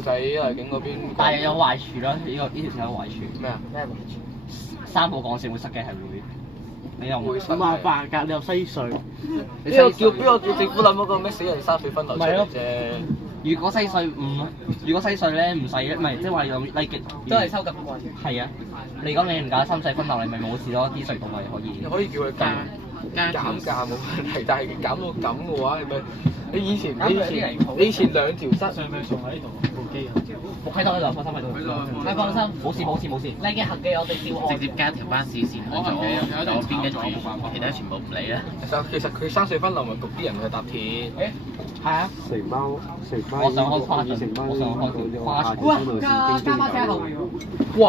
仔麗景嗰邊。但係有壞處啦，呢條線有壞處。咩啊？咩壞處？3號幹線會塞嘅係會。你又會冇辦法㗎，你又西隧。呢個叫邊個叫政府諗嗰個咩死人3水分流出嚟啫？如果西隧咧唔使，唔係即係話有例極都係收咁貴。係啊，你講你唔搞3水分流，你咪冇事咯，啲隧道咪可以。可以叫佢減價冇問題，但係減到咁嘅話，係咪？你以前2條塞上咪仲喺度部機啊？我喺度喺度，放心喺度。你放心，冇事。你嘅行記我哋照直接加條巴士線去左邊，跟住其他全部唔理啦。其實佢3水分流咪焗啲人去搭鐵。係啊。城巴，我想開花場，我想開花場。哇！加巴車後面喎。喂！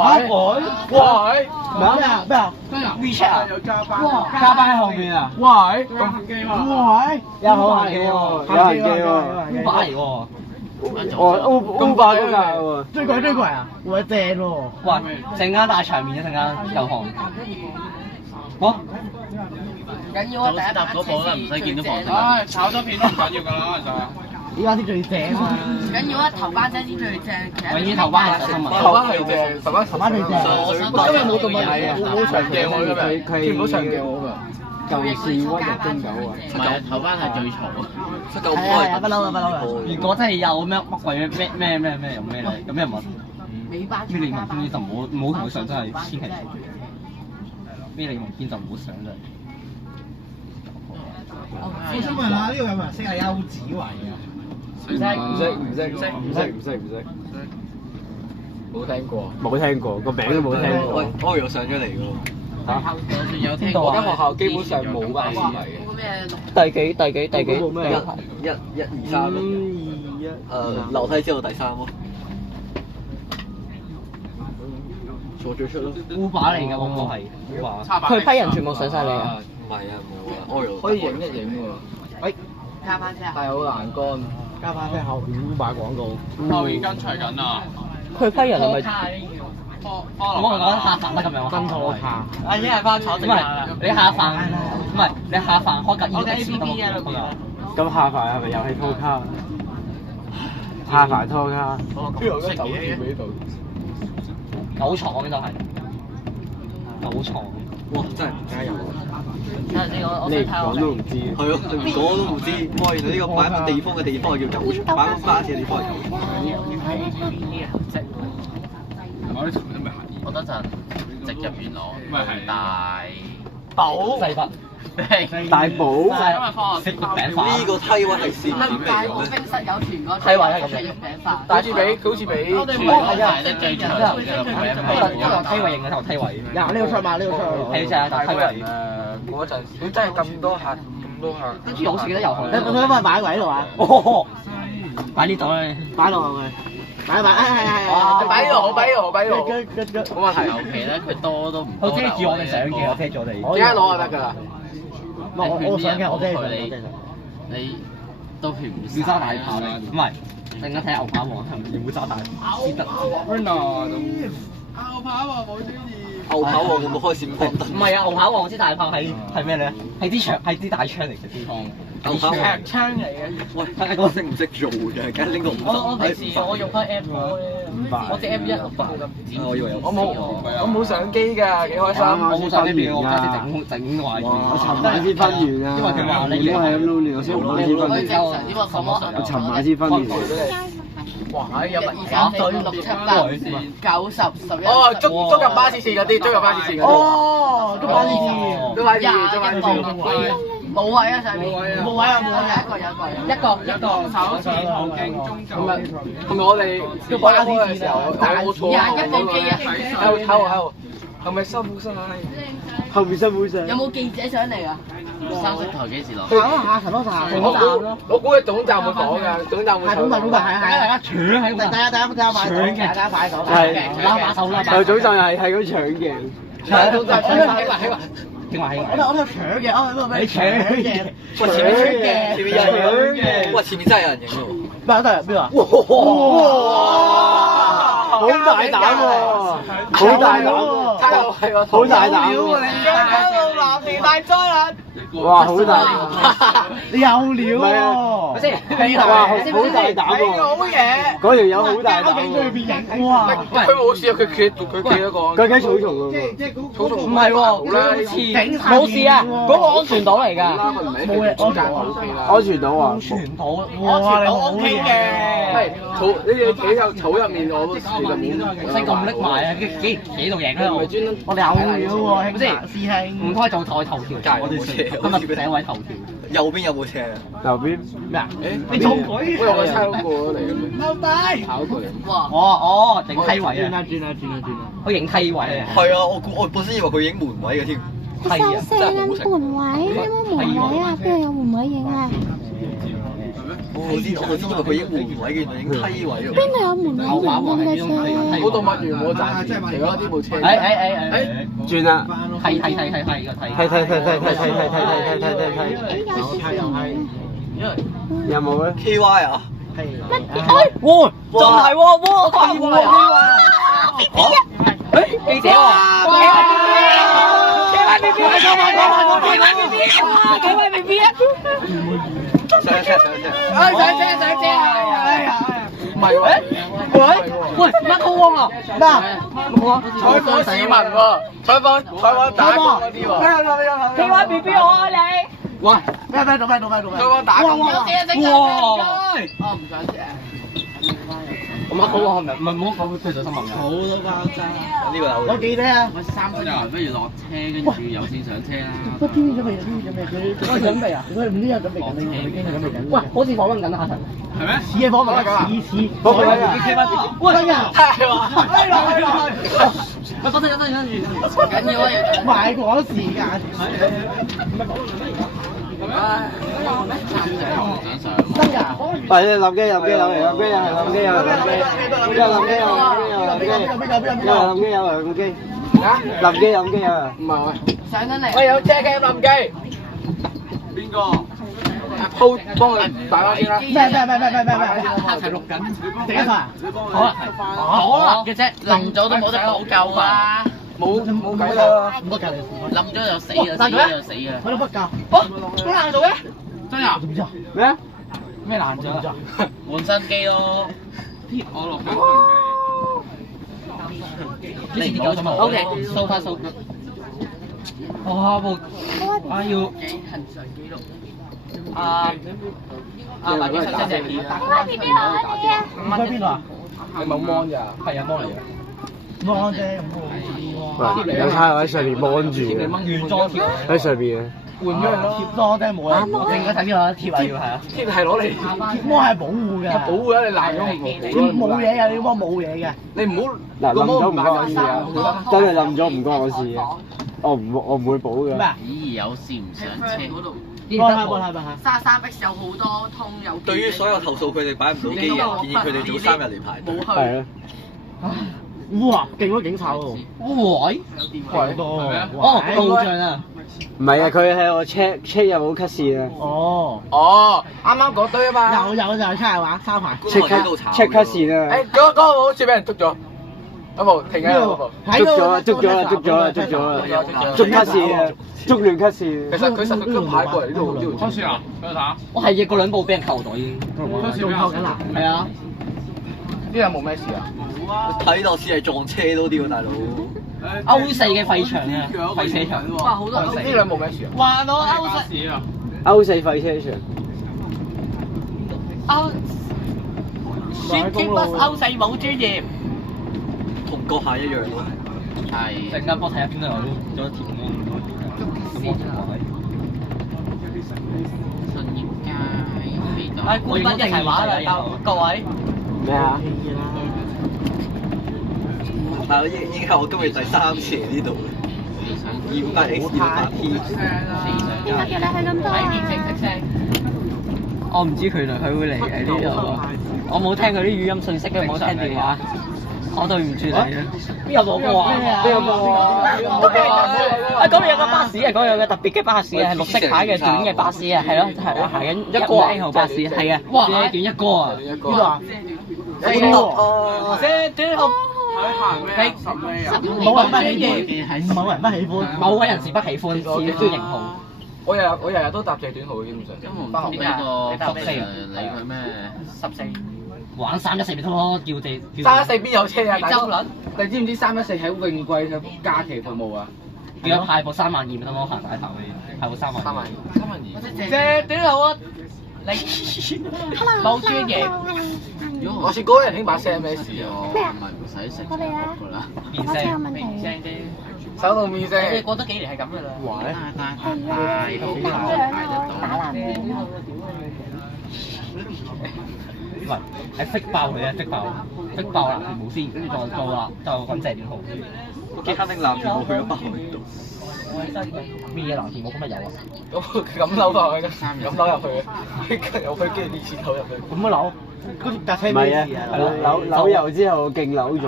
咩啊 ？WeChat 啊？有加班。加巴喺後面啊！喂！咁行機喎。喂！有好行機喎，有人機喎，Uber 嚟喎。Uber 都㗎喎。追過啊！喂，正喎。喂，陣間大場面啊，陣間有行。好。緊要啊！第一搭嗰部啦，唔使見到房。唉，炒咗片都唔緊要㗎啦，其實。依家啲最正啊！唔緊要啊，頭班仔先最正。永遠頭班係新聞。頭班係正，頭班最正。今日冇動物嚟啊！冇長鏡喎今日，見唔到長鏡喎今日。舊時溫日中九啊！唔係頭班係最嘈啊！係啊，不嬲啦。如果真係有乜鬼咩有咩嚟？咁又問？咩李文軒就唔好同佢上，真係千祈。咩李文軒就唔好上真係。我想問下呢個有冇人識係邱子維啊？唔識，冇聽過，個名都冇聽過。喂，Oreo 上咗嚟㗎喎。就算有聽過，我間學校基本上冇巴士嚟嘅。第幾？ 1、2、3。樓梯之後第3咯。坐最出咯。Uber 嚟㗎，嗰個係 Uber。佢批人全部上晒嚟啊！唔係啊，冇啊，Oreo 可以影一影喎。喂，加班車啊！但係好難幹。加巴車後邊 Uber 廣告。後面跟隨緊啊！佢批人係咪？我講下飯得咁樣。真拖卡。啊，一係翻炒食唔係你下飯，唔係你下飯開架 E-Taxi 得冇？咁下飯係咪遊戲拖卡？下飯拖卡。邊有間酒店喺度？九廠嗰邊都係。九廠。哇！真係唔加油啊！睇下先，我你先睇講都唔知。係咯，你唔講我都唔知。哇！原來呢個擺個地方嘅地方係叫九廠，擺個巴士嘅地方係九廠。我啲全部都未行。我嗰陣直入元朗，大寶西北。大寶。食肉餅飯。呢個梯位係線點嚟嘅咧？冰室有全個梯位係咁樣。肉餅飯。好似比排得最長嘅一個梯位型嘅頭梯位。呢個出嘛，呢個出。係就係頭梯位。嗰陣，佢真係咁多客。跟住好似記得有佢。你佢幫佢擺位度啊？擺呢度咧。擺落去。擺，係。擺呢度。冇問題。尤其咧，佢多都唔多。佢遮住我哋相機，我遮住我哋。而家攞就得㗎啦。我相機我遮住你都勸唔要揸大炮咧，唔係，陣間睇牛扒王係咪要揸大炮先得？牛扒王冇中意。牛扒王會唔會開閃光燈？唔係啊，牛扒王支大炮係咩咧？係支槍，係支大槍嚟嘅支槍。牛扒槍嚟嘅。喂，睇下我識唔識做嘅，梗係拎個我平時我用開 app 我隻 app 我以為有。我冇相機㗎，幾開心。我冇手機邊，我家姐整壞咗。我尋晚先分完啊，因為佢話你都係咁撈亂，我先晚先分完。我尋晚先分完。哇！有乜3、4、6、7、8、9、10、11。哦，捉入巴士線嗰啲，捉入巴士線嗰啲。哦，捉巴士線，捉巴士線，捉巴士線。冇位啊上面，冇位啊，一個。首次途徑中就係咪我哋捉巴士嘅時候，我錯啊？一部機啊！喺度，係咪辛苦晒？後面辛苦晒。有冇記者上嚟啊30頭幾時落？下陳多站咯。我估佢總站會講㗎，總站會講。係，大家搶喺度。大家買手，大家買手。係拉把手啦。早上係咁搶嘅。係總站搶我都搶嘅，你搶嘅。喂，前面有人，哇，前面真係有人影喎。咩得邊啊？哇！好大膽喎！好大膽喎！好大膽喎！男士大災難。哇！好大膽！你有料喎！先，哇！好大膽喎！好嘢！嗰條友好大膽喎！哇！佢冇事啊，佢企一個。佢企草叢喎！草叢唔係喎，冇事啊，嗰個安全島嚟㗎，冇嘢，安全島啊！安全島，哇！你好嘢！係草，你哋企喺草入面，我都其實冇。識咁拎埋啊！幾企度贏喺度，專登。我哋有料喎，兄弟師兄。唔開就台頭條，我哋今日第一位頭條。右邊有冇車啊？右邊咩啊？你做鬼？我有個差佬過咗嚟咁樣。老大。跑過嚟。哦，整梯位啊！轉啊！佢影梯位啊！係啊，我本身以為佢影門位嘅添。收聲啦！門位有冇門位啊？邊度有門位影啊？我先以為佢影門位，原來影梯位喎。邊度有門位影嘅車？嗰度乜完我暫時除咗呢部車。轉啦！係個有冇咧 KY 啊？哇！真係喎！哇！記者唔係喎，喂，乜好旺啊？採訪市民喎，採訪打工嗰啲喎。KYBB 我愛你。喂，咩？採訪打工。哇！哦，唔該謝。咁乜好旺係咪？唔係冇講佢做新聞㗎。好多爆炸。呢個有。我記得啊。喂，3分鐘不如落車，跟住有線上車啦。喂，準備佢準備啊？佢唔知有準備緊，你已經係準備緊。喂，好似訪問緊阿陳。係咩？似嘅訪問啊，似。訪問喂，真㗎？係喎。喂，等陣。緊要啊！買廣時間。真㗎？係臨機有嚟，唔係喂。上緊嚟。喂，有車嘅臨機。邊個？鋪幫佢打翻先啦。咩？一齊錄緊。第一台。好啦嘅啫，淋咗都冇得補救啊！冇計啦。唔得㗎，淋咗就死啊！我都不夠。好難做嘅，真啊？點知啊？咩？咩難咗啊？換新機咯。我落緊呢次9.5 OK， so far so good。哇！要白姐7隻片。邊邊好啊？唔喺邊度啊？你冇 mon 㗎？係啊，幫嚟嘅。望啫，有差喺上面望住嘅，原裝貼喺上邊嘅。換咗佢咯，貼多啫，冇啊！我正嗰睇邊個貼啊？要係啊。貼係攞嚟貼膜係保護嘅，保護啦！你爛咗唔好。冇嘢嘅，你膜冇嘢嘅。你唔好嗱，冧咗唔關我事啊！真係冧咗唔關我事嘅，我唔會補嘅。咩啊？咦，有事唔上車嗰度？幫下。33X 有好多通有。對於所有投訴佢哋擺唔到機嘅人，建議佢哋早3日嚟排隊。係啊。哇！勁多警察喎！喂，貴多哦，路障啊！唔係啊，佢係我 check 有冇 cut 線啊。哦，啱啱嗰堆啊嘛。有就係出嚟玩沙牌。check cut 線啊。誒，嗰個好似俾人捉咗。有冇停啊？捉卡士啊！捉亂卡士。其實佢實佢排過嚟呢度開始啊！俾我睇。我係逆過兩步俾人扣袋已經。仲扣緊啦？係啊。呢個冇咩事啊？睇落似係撞車多啲喎，大佬。歐四嘅廢場啊，廢車場。哇！好多呢兩冇咩事啊？話到歐四啊！歐四廢車場。宣稱不歐四冇專業。同閣下一樣咯。係。陣間幫我睇下邊度有咗田咯。咁我同佢。信業街。係官兵一齊玩啦，各位。咩啊？但係已經係我今日第3次嚟呢度，200X 200P。邊個叫你去咁多啊？我唔知佢會嚟嘅呢度，我冇聽佢啲語音信息，冇聽電話，我對唔住你啊！邊有攞過啊？邊有攞啊？啊嗰邊有個巴士啊，嗰邊有個特別嘅巴士啊，係綠色牌嘅短嘅巴士啊，係咯，係啊，行緊1A號巴士，係啊，哇！短一個啊？邊度啊？短號。冇人不喜歡，冇人不喜歡，某位人士不喜歡此型號。我日日都搭謝短號嘅，基本上。咁唔知呢個14理佢咩？14。玩314咪得咯，叫地。314邊有車啊？大佬，你知唔知314喺泳季嘅假期服務啊？叫咗派部32000咪得咯，行大頭嘅，派部32000。32000。謝短號啊！你冇專業。我似嗰個人興把聲咩事啊？咩啊？唔使食我哋啊，面我車有聲。問題。手到面聲。你過得幾年係咁噶啦？係啊，打籃嘅。唔係，係逼爆佢啊！逼爆藍田冇先，跟住再做啦，就揾謝短號。我記得拎藍田冇去咗北海道。咩嘢藍田冇今日有啊？咁扭落去嘅，咁扭入去嘅，我飛機呢次扭入去。咁乜扭？嗰架車唔係啊，扭油之後勁扭咗。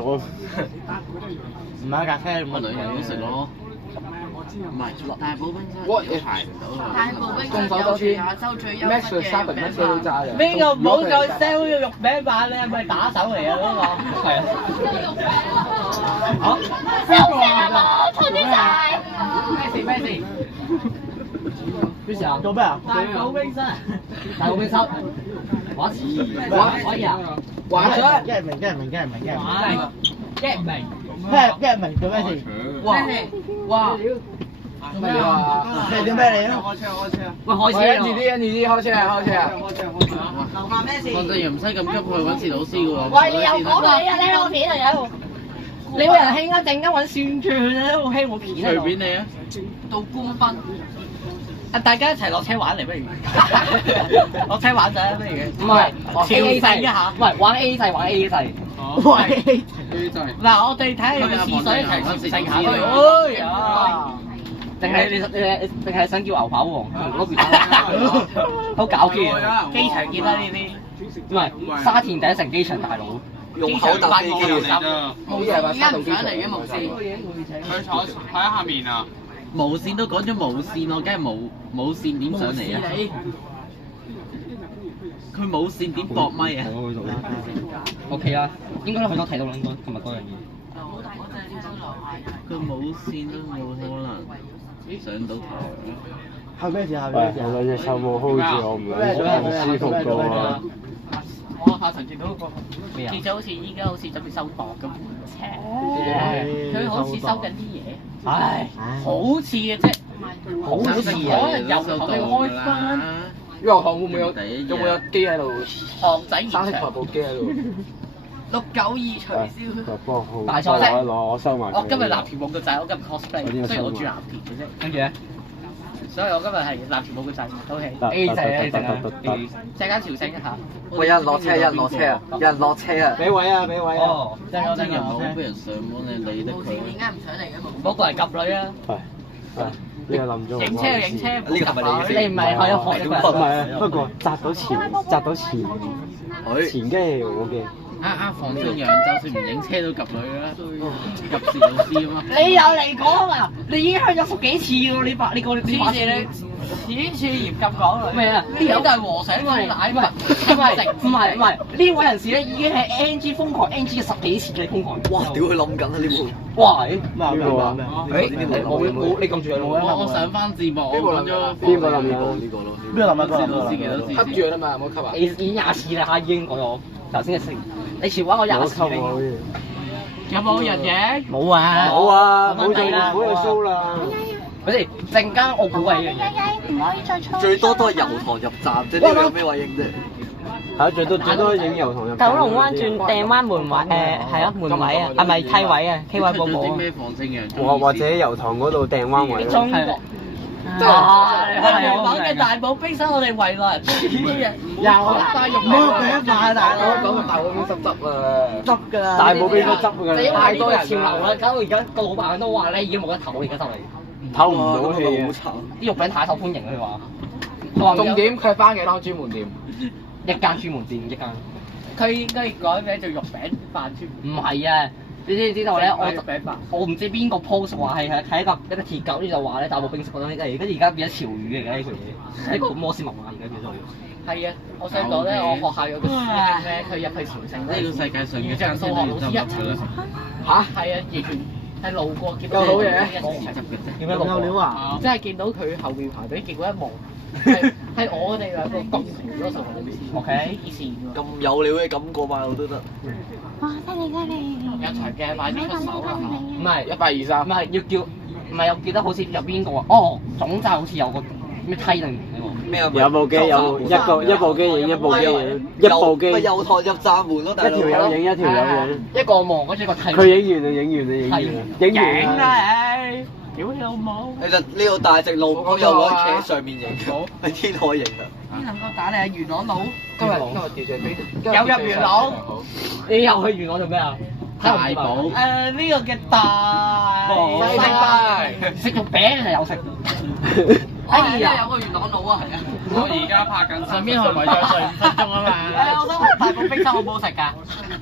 唔係架車咁我兩人都食咯。唔係，大埔冰沙都排唔到。大埔冰眾所周知亞洲最優，Max 3乜車都揸嘅。邊個唔好再 sell 呢個肉餅版咧？係咪打手嚟啊？嗰個係啊。好。收聲啊！錯啲晒。咩事？邊時啊？做咩啊？大埔冰沙。大埔冰沙。玩可以啊？玩咗。一係明，一係明。玩。一明。一明做咩事？哇！咩啊？咩點咩嚟啊？喂，開車啊！遲啲開車啊！樓下咩事？我哋又唔使咁急去揾次老師嘅喎。喂，你又講你啊？你攞片啊有？你個人興啊，陣間揾算賬啊，好興冇片啊！隨便你啊！到官賓。啊！大家一齊落車玩嚟不如？落車玩仔不如？唔係，A 制一下，唔係玩 A 制，玩 A 制。玩 A 制。嗱，我哋睇下有冇廁水一齊食下佢。哎呀！定係想叫牛扒王嗰邊好搞基啊！機場見啦呢啲。唔係沙田第一城機場大佬。用口搭飛機嚟㗎。無線而家唔上嚟嘅無線。佢坐喺下面啊！無線都講咗無線，我梗係冇線點上嚟啊！佢冇線點駁咪啊？OK 啦，應該佢都睇到啦，應該今日嗰樣嘢。佢冇線都冇可能上到台。後咩事？有兩隻臭帽 hold 住我，唔舒服㗎喎。我下層見到個記者好似依家好似準備收檔咁，佢好似收緊啲嘢，唉，好似嘅啫，好似可能又同你開翻，因為行會唔會有機喺度？行仔現場，三台部機喺度。692取消。大賽啫，我收埋。我今日藍田冇個仔，我今日 cosplay，雖然我住藍田嘅啫。跟住咧，所以我今日係藍田冇個仔。OK，A 仔 A 仔啊，陣間調整一下。喂，有人落車啊！有人落車啊！俾位啊！哦，真係真係冇俾人上門，你理得佢。點解唔上嚟嘅？嗰個係夾女啊！係呢個冧咗。影車就影車，呢個係咪你？你唔係可以學嘅。唔係，不過擲到前，前機我嘅。啱放張樣，就算唔影車都及女啦，及時老師啊嘛。你又嚟講啊！你已經去咗10幾次喎，呢把黐線你黐線嚴禁講佢。咩啊？呢啲就係和尚奶奶嘛？唔係，呢位人士咧已經係 NG 瘋狂 NG 10幾次你瘋狂。哇！屌佢諗緊啊呢部。哇！咩？冇你咁住我上翻字幕，我揾咗邊個諗嘅？呢個咯。邊個諗啊？老師幾多次？吸住啦嘛，唔好吸啊！已經20次啦，已經講咗頭先嘅聲。你前話我20次你。有冇人影？冇啊！冇做啦，冇做 show 啦。嗰時陣間我估係一樣嘢。唔可以再吹。最多都係油塘入站啫，呢個有咩位影啫？係最多影油塘入。九龍灣轉掟灣門位係啊門位啊，係咪梯位啊？K 位嗰個。啲咩放聲嘅？或者油塘嗰度掟灣位。中國。香港嘅大寶冰室，我哋圍內人有大肉餅賣大佬，講個大寶冰濕啊！執㗎啦，大寶冰都執㗎啦，太多人潮流啦，搞到而家個老闆都話咧已經冇得唞，而家就嚟唞唔到氣啊！啲肉餅太受歡迎佢話。重點佢係翻幾間專門店？一間專門店，一間。佢應該改名做肉餅飯專門。唔係啊！你知唔知道咧？我唔知邊個 post 話係睇一個鐵狗呢就話咧大寶冰食嗰種，跟住而家變咗潮語嚟嘅呢條嘢，一個摩斯密碼而家叫做。係啊，我想講咧，我學校有個師兄咧，佢入去朝聖咧，呢個世界上嘅上數學老師一齊。嚇？係啊，完全係路過見到好嘢。點樣路過啊？即係見到佢後面排隊，結果一望係我哋兩個共同嗰數學老師。OK，以前咁有料嘅感覺嘛，我都得。哇！犀利！有場嘅快啲出手啊！唔係123，唔係要叫，唔係我記得好似有邊個啊？哦，總站好似有個咩梯定咩啊？有部機有一部機影一部機影一部機。咪油塘入站門咯，大佬。一條有影一條有影。一個望嗰隻個梯。佢影完就影完啦你！屌你老母！其實呢個大直路我又可以企喺上面影，喺天台影啊！邊能夠打你啊元朗佬？今日調轉邊？有入元朗。你又去元朗做咩啊？大寶。呢個嘅大西北食肉餅係有食。哎呀，有個元朗佬啊，係啊！我而家拍緊，上邊係咪再睡5分鐘啊嘛？我想問大寶冰室好唔好食㗎？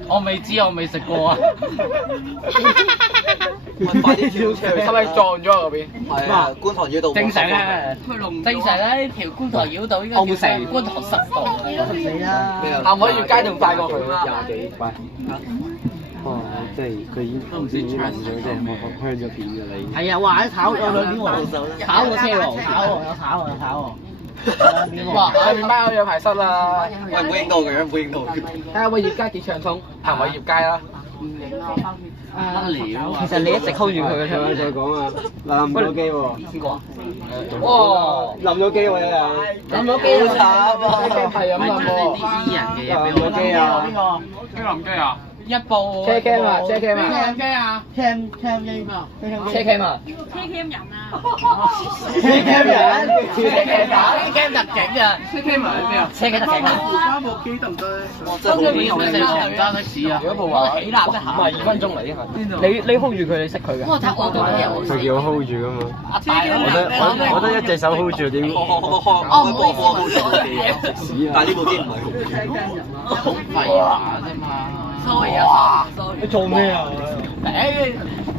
我未知，我未食過啊。快啲跳出去！係咪撞咗嗰邊？係啊，觀塘繞道。正常啊！正常咧，條觀塘繞道應該叫觀塘濕道。死啦！行海月街仲快過佢廿幾快。哦，即係佢已經頭先已經諗咗，即係開咗片㗎啦已經。係啊，話炒有兩邊喎，炒個車王，炒喎。哇！下面班有排塞啦。喂，唔好影到佢，唔好影到佢。睇下偉業街幾暢通，行偉業街啦。唔影啊！其實你一直 hold 住佢嘅再再講啊！嗱，冧咗機喎。邊個啊？哇！冧咗機喎一樣。冧咗機好慘啊！係咁冧喎。啲醫人嘅嘢俾冧咗機啊！邊個冧機啊？一部車 cam 啊，車 cam 啊。邊個機啊？cam 機嘛？車 cam 啊？車 cam 人啊！車 cam 人，車 cam 打 cam 特警啊！車 cam 喺邊啊？車 cam 特警啊！揸部機得唔得咧？真係好邊個揸的士啊？如果部話起立一下，唔係2分鐘嚟呢下。你 hold 住佢，你識佢嘅。我睇我嗰啲有佢叫我 hold 住㗎嘛。我得一隻手 hold 住點？我幫我 hold 住機，但係呢部機唔係 hold 住。好廢話啫嘛。sorry 啊，sorry。你做咩啊？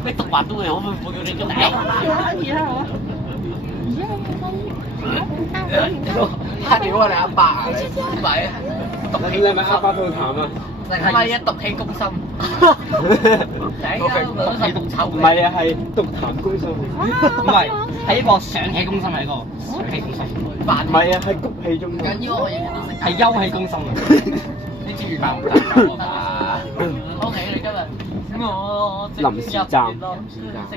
你讀話都會好辛苦叫你做頂。屌啊！你阿爸啊！唔係，你係咪阿爸吐痰啊？唔係啊，毒氣攻心。頂啊！我都係毒臭。唔係啊，係毒痰攻心。唔係，係一個上氣攻心，係一個上氣攻心。唔係啊，係谷氣中心。緊要我日日都食。係休氣攻心啊！你知魚飯唔得啊！OK，你今日我臨時站，食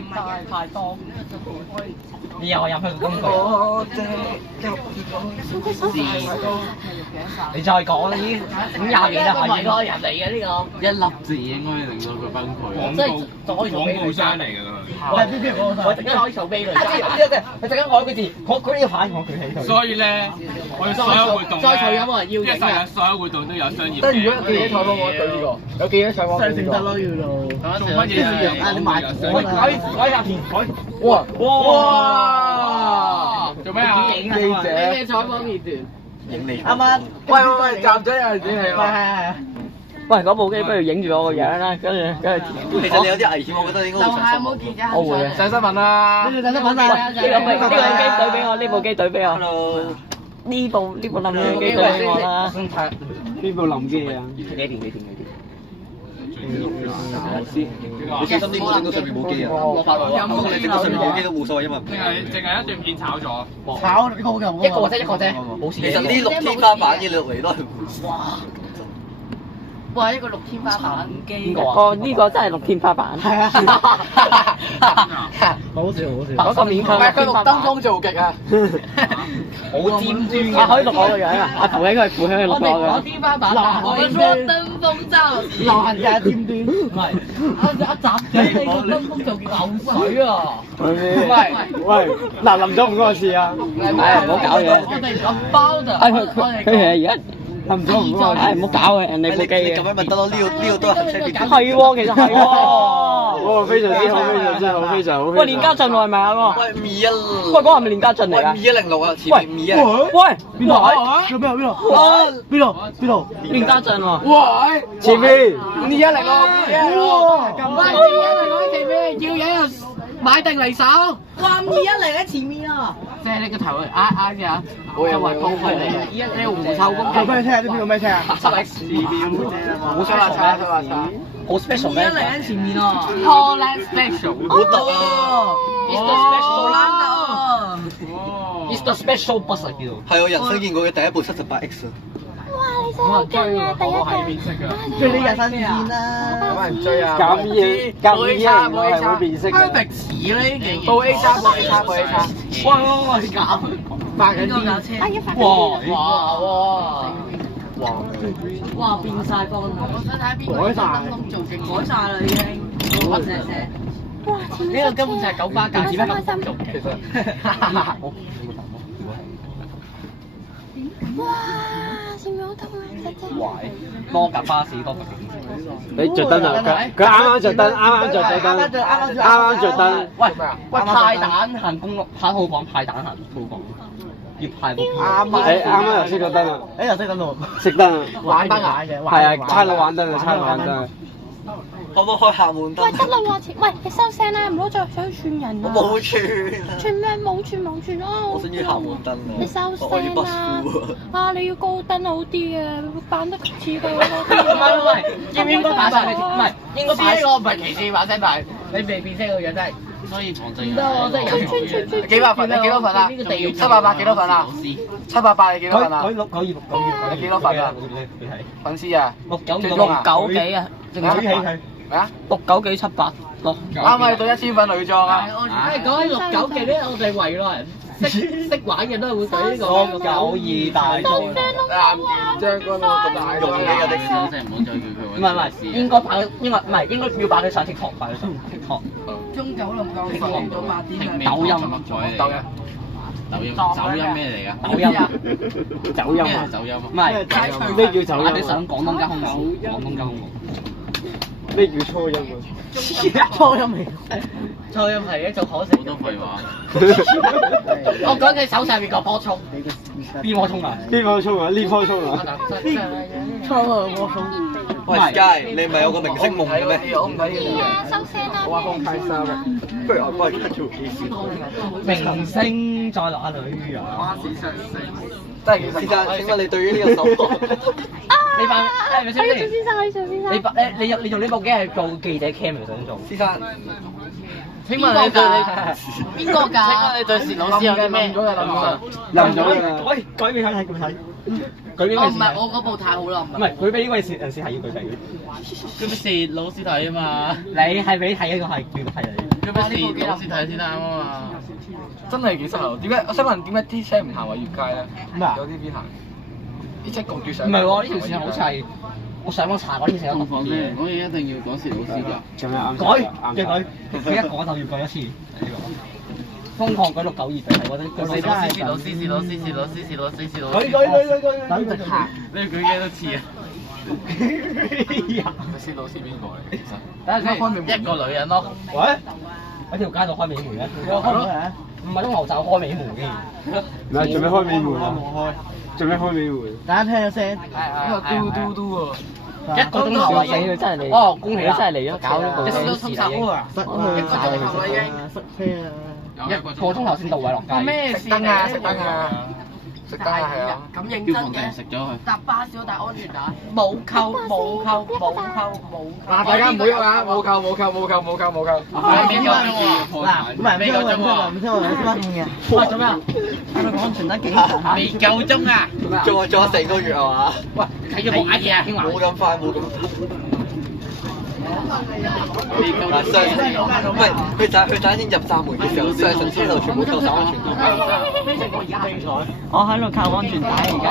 太多。你又入去個金句。你再講已經5-20幾啦，唔係個人嚟嘅呢個。一粒字應該令到佢崩潰。即係仲可以做廣告商嚟㗎啦。我陣間可以做飛雷。你陣間改個字，佢呢個牌我舉起佢。所以咧，我哋所有活動咧，再有冇人要一世人所有活動都有商業即係如果有記者採訪我對呢個，有記者採訪呢個。做乜嘢啊？你買改下田改。哇！做咩啊？記者。咩採訪片段？影你。啱啱。喂，站長有陣時係係。喂，嗰部機不如影住我個樣啦，跟住。其實你有啲危險，我覺得你應該會上新聞。我會啊，上新聞啦！呢個上新聞啊！呢個機隊俾我，呢部機隊俾我。Hello。呢部林機隊俾我啦。邊部林機啊？你小心啲，冇整到上面冇機啊！你整到上面冇機都冇所謂，因為淨係一段片炒咗。炒一個啫，冇事。其實呢6天花板嘅落嚟都係哇！一個6天花板機，呢個真係6天花板。係啊！好笑。嗰個勉強。佢綠燈光造極啊！好尖端嘅。可以錄我個樣啊！阿扶起佢，扶起佢錄我嘅。我天花板，我說登峰造極。流行嘅尖端。唔係，一集嘅呢個登峰造極流水啊！喂，嗱淋咗5個字啊！唔好搞嘢。我哋咁包就。佢其實而家。唔好搞嘅，人哋部機嘅。咁樣咪得咯，呢個都係行車記錄。係喎，其實係喎。哇，非常之好，非常好。喂，連家俊係咪啊？喂，521。喂，嗰個係咪連家俊嚟㗎？5106啊，前面51。喂，邊度？邊度？連家俊喎。喂，前面5106。咁關鍵嘅前面要嘢買定離手。哇，521喺前面啊！即係你個頭啱嘅，周圍鋪佢嚟，你狐臭公。做咩車啊？呢邊個咩車啊？7X 好想話叉，好 special 咩？521喺前面啊 ！Holland Special。好特啊 ！It's the special。It's the special bus 啊叫。係我人生見過嘅第一部78X 啊！哇！你真係好勁啊！第一架。追呢架新線啦！有冇人追啊？減2係會變色嘅。Perfect 似呢件。報 A 叉。喂，減。發緊啲。哇！變晒光啦！我想睇下邊個燈籠做勁，改晒啦已經。哇！呢個根本就係9巴架，只不過做嘅。其實。哇！前面好痛啊！真係。多架巴士多架警車。你着燈啊！佢啱啱着燈。喂，派蛋行公路，派好講派蛋行好講，要派部。啱啱又熄咗燈啦！又熄燈咯！熄燈啊！玩燈啊！係啊，差佬玩燈啊！可唔可以開下門燈？喂，得啦喎！喂，你收聲啦，唔好再想串人啦。我冇串。串咩？冇串咯！我想要下門燈啊！你收聲啦！啊，你要高燈好啲啊，扮得似佢嗰啲。唔係，應唔應該擺晒？唔係，應該擺呢個唔係歧視把聲，但係你未變聲個樣真係。所以旁證人。我真係有幾百份？你幾多份啊？788幾多份啊？788你幾多份啊？佢692你幾多份啊？粉絲啊690幾啊？舉起佢。咩啊？690幾78咯。啱啱到1000份女裝啊！講起690幾咧，我哋圍內人識玩嘅都係會舉呢個692大裝。將軍澳咁大個嘅的士，真係唔好再叫佢。唔係，應該要擺佢上 TikTok，擺佢上 TikTok。中九龍夠10到8點。抖音咩嚟㗎？抖音。唔係咩叫走音？你上廣東交通網。咩叫初音啊？初音嚟。初音係一種可惜。好多廢話。我講嘅手上面個波葱。邊波葱啊？呢波葱啊？喂 Sky，你唔係有個明星夢嘅咩？係啊，收聲啦！不如我幫你做幾時？明星在哪裏啊？真係先生，請問你對於呢個手法？你扮我要做先生。你用呢部機係做記者 cam 嚟想做？先生，請問你對邊個㗎？請問你對薛老師有啲咩？冧咗啦！喂，舉俾佢睇，舉俾佢睇。唔係我嗰部太好啦，唔係舉俾呢位人士係要舉俾嘅。舉俾薛老師睇啊嘛！你係俾你睇一個係叫睇你。舉俾薛老師睇先啱啊嘛！真係幾失流。點解？我想問點解啲車唔行華業街咧？有啲邊行？啲車焗住上。唔係喎，呢條線好似係我上網查嗰條線有特別嘅。講嘢一定要講薛老師㗎。仲有啱改，佢一講就要改一次。瘋狂舉692俾睇嗰啲。薛老師，等直行。你舉幾多次啊？薛老師邊個嚟？其實。等下先，一個女人咯。喂？喺條街度開美門嘅。唔係東牛站開美門嘅。唔係，做咩開美門啊？做咩開美門？大家聽下聲。呢個嘟喎。一個鐘頭啊已經真係嚟。哦，恭喜啦！真係嚟咗，搞咗部一小時啦已經，一個鐘頭先到位落街。咩事？燈啊，熄燈啊，熄燈啊，係啊。咁認真嘅，搭巴士都戴安全帶，冇扣。嗱，大家唔好喐啊！冇扣。未夠鐘喎。唔係未夠鐘喎，唔知我兩分嘅。喂，做咩啊？係咪安全帶警察？未夠鐘啊！做咗4個月係嘛？喂，睇咗部乜嘢啊？冇咁快，冇咁快。唔係，佢就已經入閘門嘅時候，上車度全部扣晒安全帶。我喺度靠安全帶而家。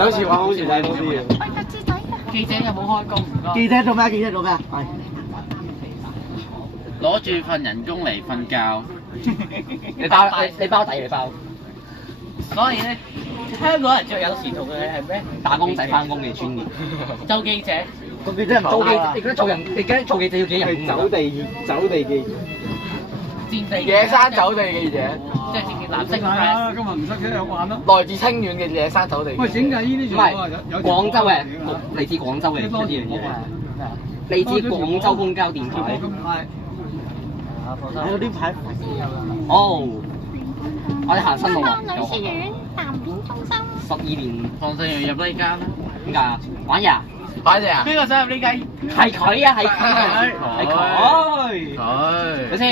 有時玩安全帶多啲嘅。記者有冇開工？唔該。記者做咩？記者做咩？係。攞住份人工嚟瞓覺。你包底你包。所以咧，香港人最有前途嘅係咩？打工仔翻工嘅專業。做記者。做記者唔做記者，你覺得做人？你覺得做記者要幾人工？走地記者。戰地。野生走地記者。即係藍色 press。今日唔識嘅有玩啦。來自清遠嘅野生走地。喂，點解呢啲唔係廣州嘅，嚟自廣州嘅一樣嘢。嚟自廣州公交電台。有啲牌。哦，我哋行新路啊！女書院南邊中心。12年。放心要入呢間啦。點解啊？玩嘢啊？擺隻啊！邊個想入呢間？係佢啊！係佢。佢。咪先？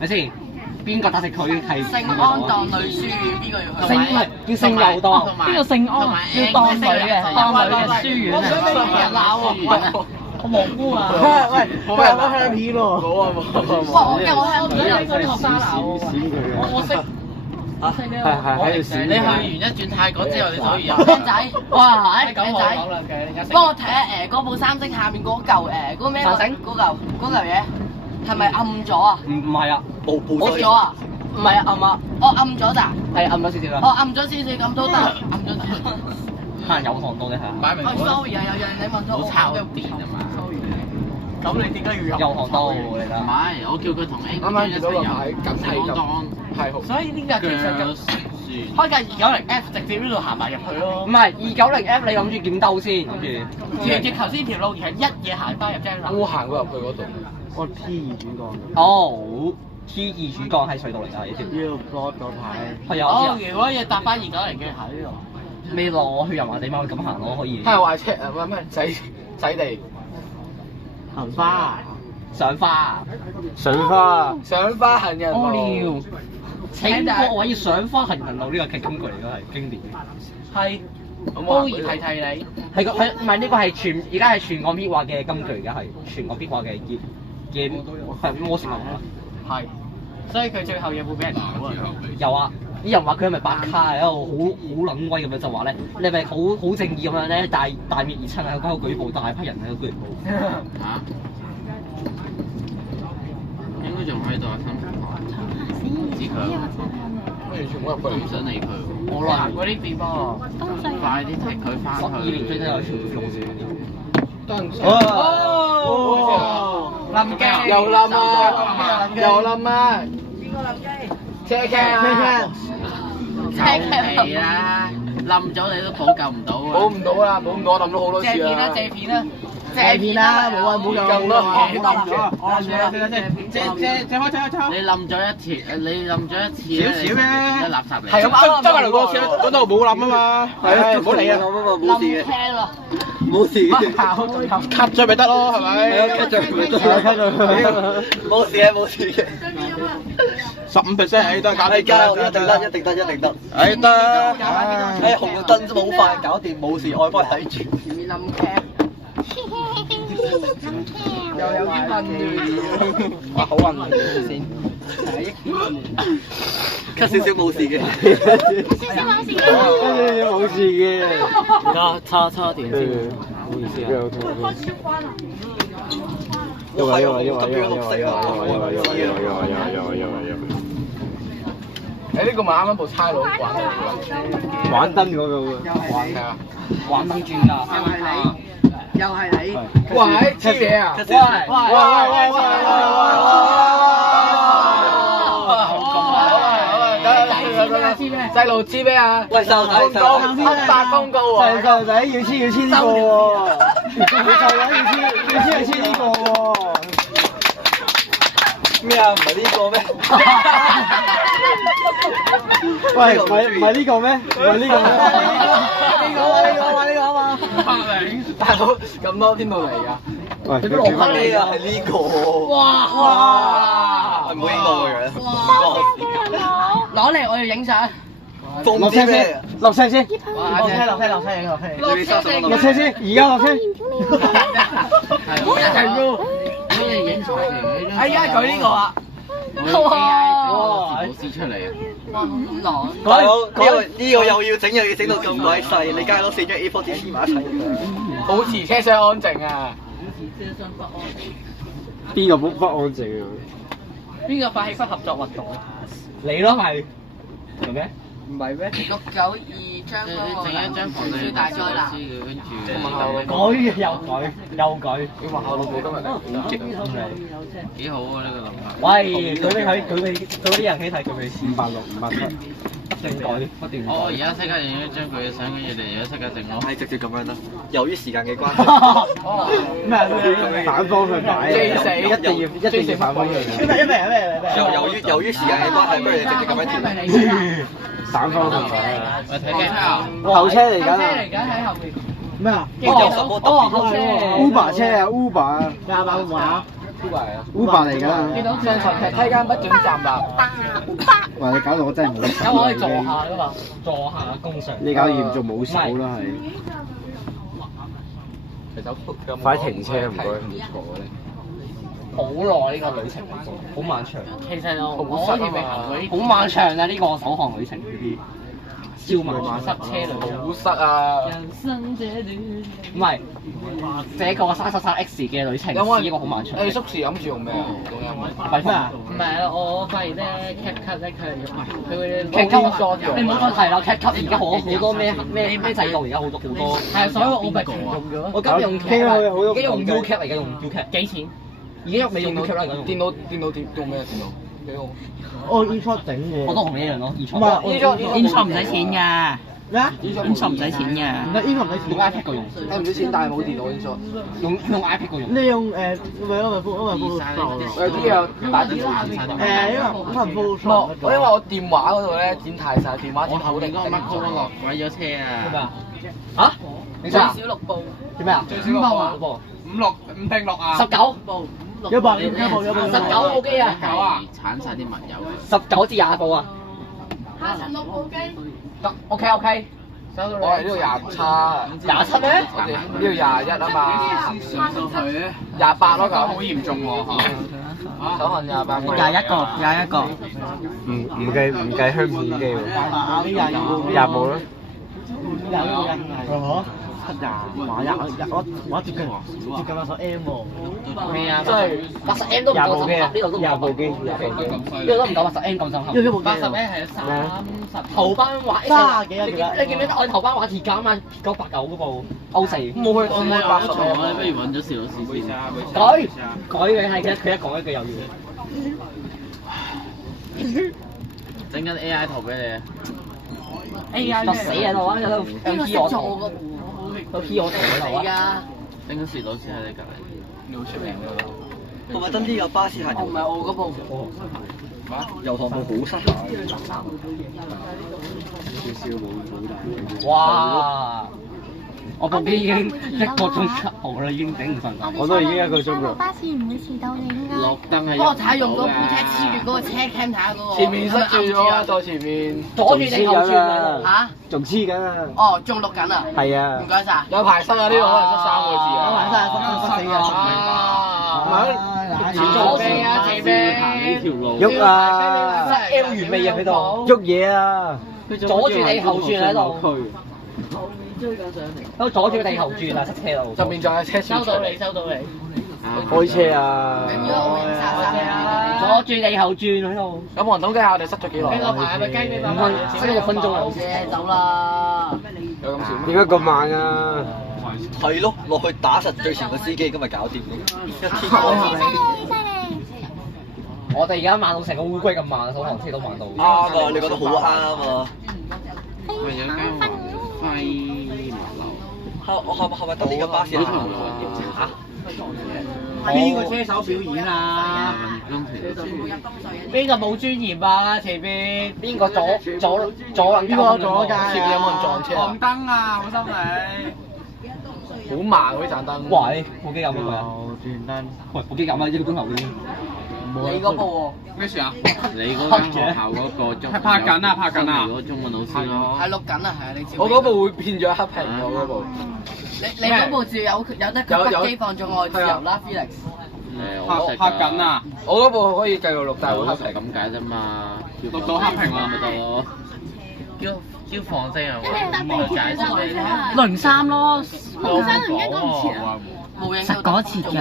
咪先？邊個打食佢係？聖安當女書院邊個要去？聖唔係叫聖佑當。邊個聖安？要當女嘅，當女嘅書院啊！俾人鬧喎！我蘑菇啊！喂，冇人攞香片喎。冇啊！我有香片啊！嗰啲學生鬧我。我識。你去完一轉泰國之後，你可以有。靚仔，哇！靚仔，幫我睇下嗰部三星下面嗰嚿嗰個咩？嗰嚿嘢係咪暗咗啊？唔係啊，冇咗啊？唔係啊，暗啊！我暗咗咋？係暗咗少少啦。我暗咗少少咁都得，暗咗得。可能有糖多啲係。擺明。sorry 啊，有人你問咗我。好抄電啊嘛。咁你點解要有糖多嚟啦？唔係，我叫佢同 A 啱啱見到個牌，梗係咁。係好。所以呢架其實就開架290F 直接呢度行埋入去咯。唔係290F，你諗住點兜先？諗住。直頭先條路而係一嘢行翻入啫啦。我行過入去嗰度。我 T2主幹。哦 ，T2主幹係隧道嚟㗎，呢條。要 block 咗牌。係啊。哦，如果要搭翻290嘅喺呢度。未攞去油麻地嘛，咁行咯，可以。係話車咩仔地。行花。上花。上花行人路。請各位上花行人路呢個劇金句嚟㗎，係經典。係。高兒提你。係個唔係呢個係而家係全港必話嘅金句，而家係全港必話嘅係魔術文啦。係。所以佢最後有冇俾人搞啊？有啊！啲人話佢係咪白卡喺度好撚威咁樣，就話咧你係咪好正義咁樣咧？大滅而親啊！嗰個舉報大批人喺度舉報。嚇？應該仲喺度啊！唔知佢。完全冇入去，唔想理佢。我行嗰啲地方。快啲踢佢翻去。12年追得有條龍線。冧機。又冧啊！邊個冧機？車 cam。係啦，冧咗你都補救唔到啊！補唔到啦，我冧咗好多次啦。借片啦！借片啦，冇啊冇咁多嘢冧借開。你冧咗一次，少少嘅垃圾嚟。係咁啱，周圍路嗰度冇冧啊嘛。係啊，唔好理啊，冇事嘅，冇事嘅，吸咗咪得咯，係咪？吸咗咪得，冇事嘅，冇事嘅。15%誒都係搞掂，一定得。誒得，誒紅燈都好快搞掂，冇事，我幫你睇住。前面冧 cam。又有啲混亂。哇，好混亂先。咳少少冇事嘅。冇事嘅。而家叉電先，唔好意思啊。誒呢個咪啱啱部差佬玩燈嗰個喎。玩燈專家。又係你。喂，黐嘢啊！喂！細路知咩啊？喂，細路仔，黑白公告喎。細路仔要簽呢個喎，細路仔要簽呢個喎。咩啊？唔係呢個咩？喂，唔係呢個咩？唔係呢個咩？呢個啊嘛。大佬咁多邊度嚟㗎？喂，呢個係呢個。哇！唔好影我個樣。攞嚟我要影相。落車先，落車先，落車影落車先，而家落車。哎呀，佢呢個啊！老師出嚟啊！大佬呢個又要整到咁鬼細，你梗係攞4張 A4 紙黐埋一齊。保持車廂安靜啊！邊個不安靜啊？邊個發起不合作運動？你咯係，係咩？唔係咩？ 692張嗰個傳輸大災難。改又改。你話我老母今日幾好啊！呢個諗法。喂，佢啲人睇佢哋586、587，不斷改，不斷改。我而家即刻影一張佢嘅相，跟住你而家即刻整咯。係直接咁樣啦。由於時間嘅關係。咩？反方向擺，一定要反方向。由於時間嘅關係，不如你直接咁樣調。反方向擺。喂，睇鏡啊！後車嚟緊啊！喺後面。咩啊後車。Uber 車啊 ，Uber 啊。啱啱話 Uber 嚟㗎。見到上台踢梯間不准站立。哇！你搞到我真係冇手。有可以坐下㗎嘛？坐下公上。你搞嚴重冇手啦係。快停車唔該，唔好坐咧。好耐呢個旅程，好漫長。其實我好似未行過呢。好漫長啊！呢個首航旅程呢啲。超漫塞車嚟，好塞啊！唔係，這個33X 嘅旅程係一個好漫長。你宿時諗住用咩啊？係咩啊？唔係啊！我發現咧 CapCut 咧佢會 CapCut 你唔好再提啦 CapCut 而家好多咩制度，而家好多。係啊，所以我咪用咗。我今日用 Cap 而家用 UCap 而家用 UCap 幾錢？而家未用 UCap 啦，而家用。電腦用咩電腦？幾好？我 E-Shot 整嘅。我都同你一樣咯 E-Shot。唔係 E-Shot 唔使錢㗎。咩啊 ？E-Shot 唔使錢㗎。唔係 E-Shot 唔使錢。用 iPad 個用。你唔使錢，但係冇電腦 E-Shot。用 iPad 個用。你用咪有啲啊打字。因為可能 Photoshop。因為我電話嗰度咧剪太曬，電話剪好定。乜高落毀咗車啊！嚇？你最少6部。做咩啊？最少6部。5定6啊！19部。有部19部機啊！9啊！鏟晒啲文友。19至20部啊！下層6部機。得 OK。收到你。我係呢度27咩？呢度21啊嘛。上到去咧28咯咁。好嚴重喎嚇！手痕28個。21個。唔計香片機喎。20部咯。我接近有首 M 喎。咩啊？真係80M 都唔夠震撼，呢度都唔夠部機，呢度都唔夠80M 咁震撼。80M 係30頭班畫30幾啊？你記唔記得我頭班畫鐵架啊嘛？989嗰部歐四。冇去80我不如揾咗邵老師先。改嘅係佢一講一句又要。整緊 AI 圖俾你啊！ AI 就死喺度啊！有度 P 我圖，有 P 我圖喺度啊！整緊邵老師喺你隔離，你好出名㗎。同埋真啲有巴士行唔係我嗰部。油塘部好塞下。哇！我部機已經1個鐘7號啦，已經頂唔順啦。我都已經1個鐘啦。巴士唔會遲到你應該。綠燈係。幫我睇下用嗰部車黐住嗰個車 cam 睇下嗰個。前面塞住咗啊！在前面。阻住你後轉啊！嚇？仲黐緊啊！哦，仲錄緊啊！係啊。唔該晒。有排塞啊！呢度可能塞3個字啊。有排塞左邊啊，前邊。行呢條路。喐啊！塞 L 原味啊喺度。喐嘢啊！阻住你後轉喺度。都阻住你後轉啊！塞車路。側面仲有車收到你。開車啊！阻住你後轉喺度。有冇人統計下我哋塞咗幾耐？呢個牌係咪雞髀5分，塞咗6分鐘啦。走啦！有咁少？點解咁慢啊？係咯，落去打實最前個司機，今日搞掂咯。一天犀利！我哋而家慢到成個烏龜咁慢，首航車都慢到。啱啊！你覺得好啱啊！咪有間廢係咪得呢個巴士行啊？邊個車手表演啊？邊個冇尊嚴啊？前邊邊個左邊個左架？前面有冇人撞車啊？紅燈啊！好心你。好慢嗰啲盞燈。喂，部機有咩鬼啊？轉燈。喂，部機有啊，1個鐘頭已經。你嗰部咩事啊？你嗰間學校嗰個中係拍緊啊！拍緊啊！嗰個中文老師咯。係錄緊啊，係啊，你知。我嗰部會變咗黑屏喎，嗰部。你嗰部照有得佢筆機放咗我自由啦 ，Felix。拍緊啊！我嗰部可以繼續錄，但係會黑屏。咁解啫嘛。錄到黑屏啦咪得咯。招放聲啊！零三咯，紅山唔應該唔切啊。實嗰次㗎。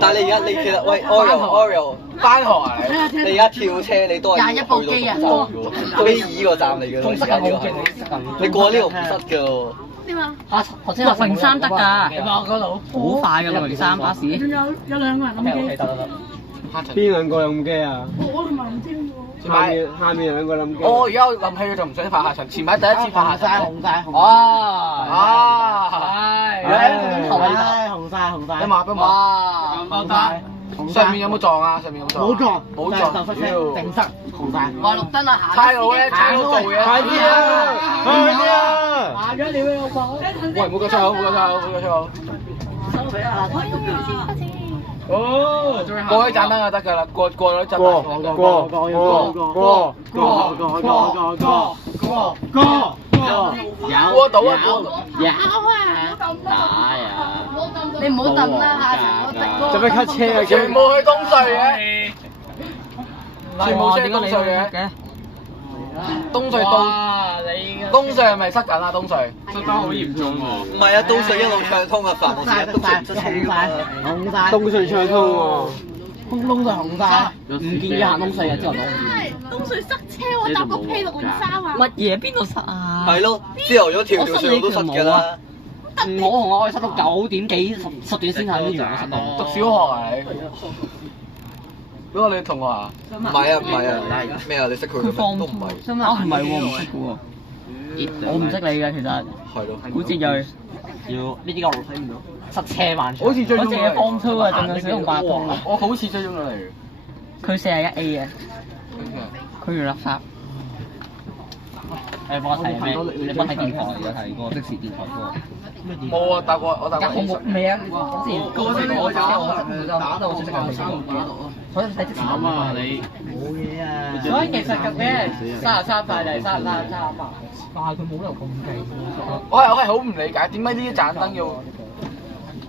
但係你而家其實喂 Oreo 翻學啊你而家跳車你都係21部機啊飛爾個站嚟嘅，而家呢個係你過呢個唔塞㗎喎。點啊？603得㗎，嗰度好快㗎603巴士。仲有兩個人諗機。邊兩個諗機啊？我同埋唔知喎。下面兩個諗機。我而家諗起佢就唔想拍下場，前排第一次拍下場。紅晒。紅晒。一馬。上面有冇撞啊？上面有冇撞？冇撞。定塞紅晒。話綠燈啊，差佬咧，差佬做嘢。快啲啊！下咗料老婆。喂，冇個出口，冇個出口，冇個出口。哦，過咗盞燈就得㗎啦，過咗盞燈。過到啊！打呀！你唔好等啦，下場我直做咩cut車啊？全部去東隧嘅，全部車東隧嘅。東隧到，東隧係咪塞緊啊？東隧塞得好嚴重喎。唔係啊，東隧一路暢通啊，繁忙時間東隧唔塞車㗎嘛。東隧暢通喎。東隧紅晒。唔建議行東隧啊，之後東隧塞車喎，搭個 P63啊！乜嘢？邊度塞啊？係咯，朝頭早條隧道都塞㗎啦。我同我可以塞到9點幾10點先喺呢樣塞到。讀小學啊你？嗰個你同學啊？唔係啊，咩啊？你識佢嘅咩？都唔係。唔係喎，唔識嘅喎。我唔識你嘅其實。係咯。好似就要呢啲我睇唔到。塞車慢場。好似追蹤嘅方超啊，仲有小紅八通啊。我好似追蹤咗你。佢41A 嘅。佢要垃圾。誒，幫我睇咩？你幫我睇電台而家睇嗰個即時電台嗰個。冇啊，搭過我搭過。好冇未啊？之前我打到識緊所以睇即時咁啊你冇嘢啊。所以其實咁嘅33塊定33嘛？但係佢冇理由咁勁。我係好唔理解點解呢啲盞燈要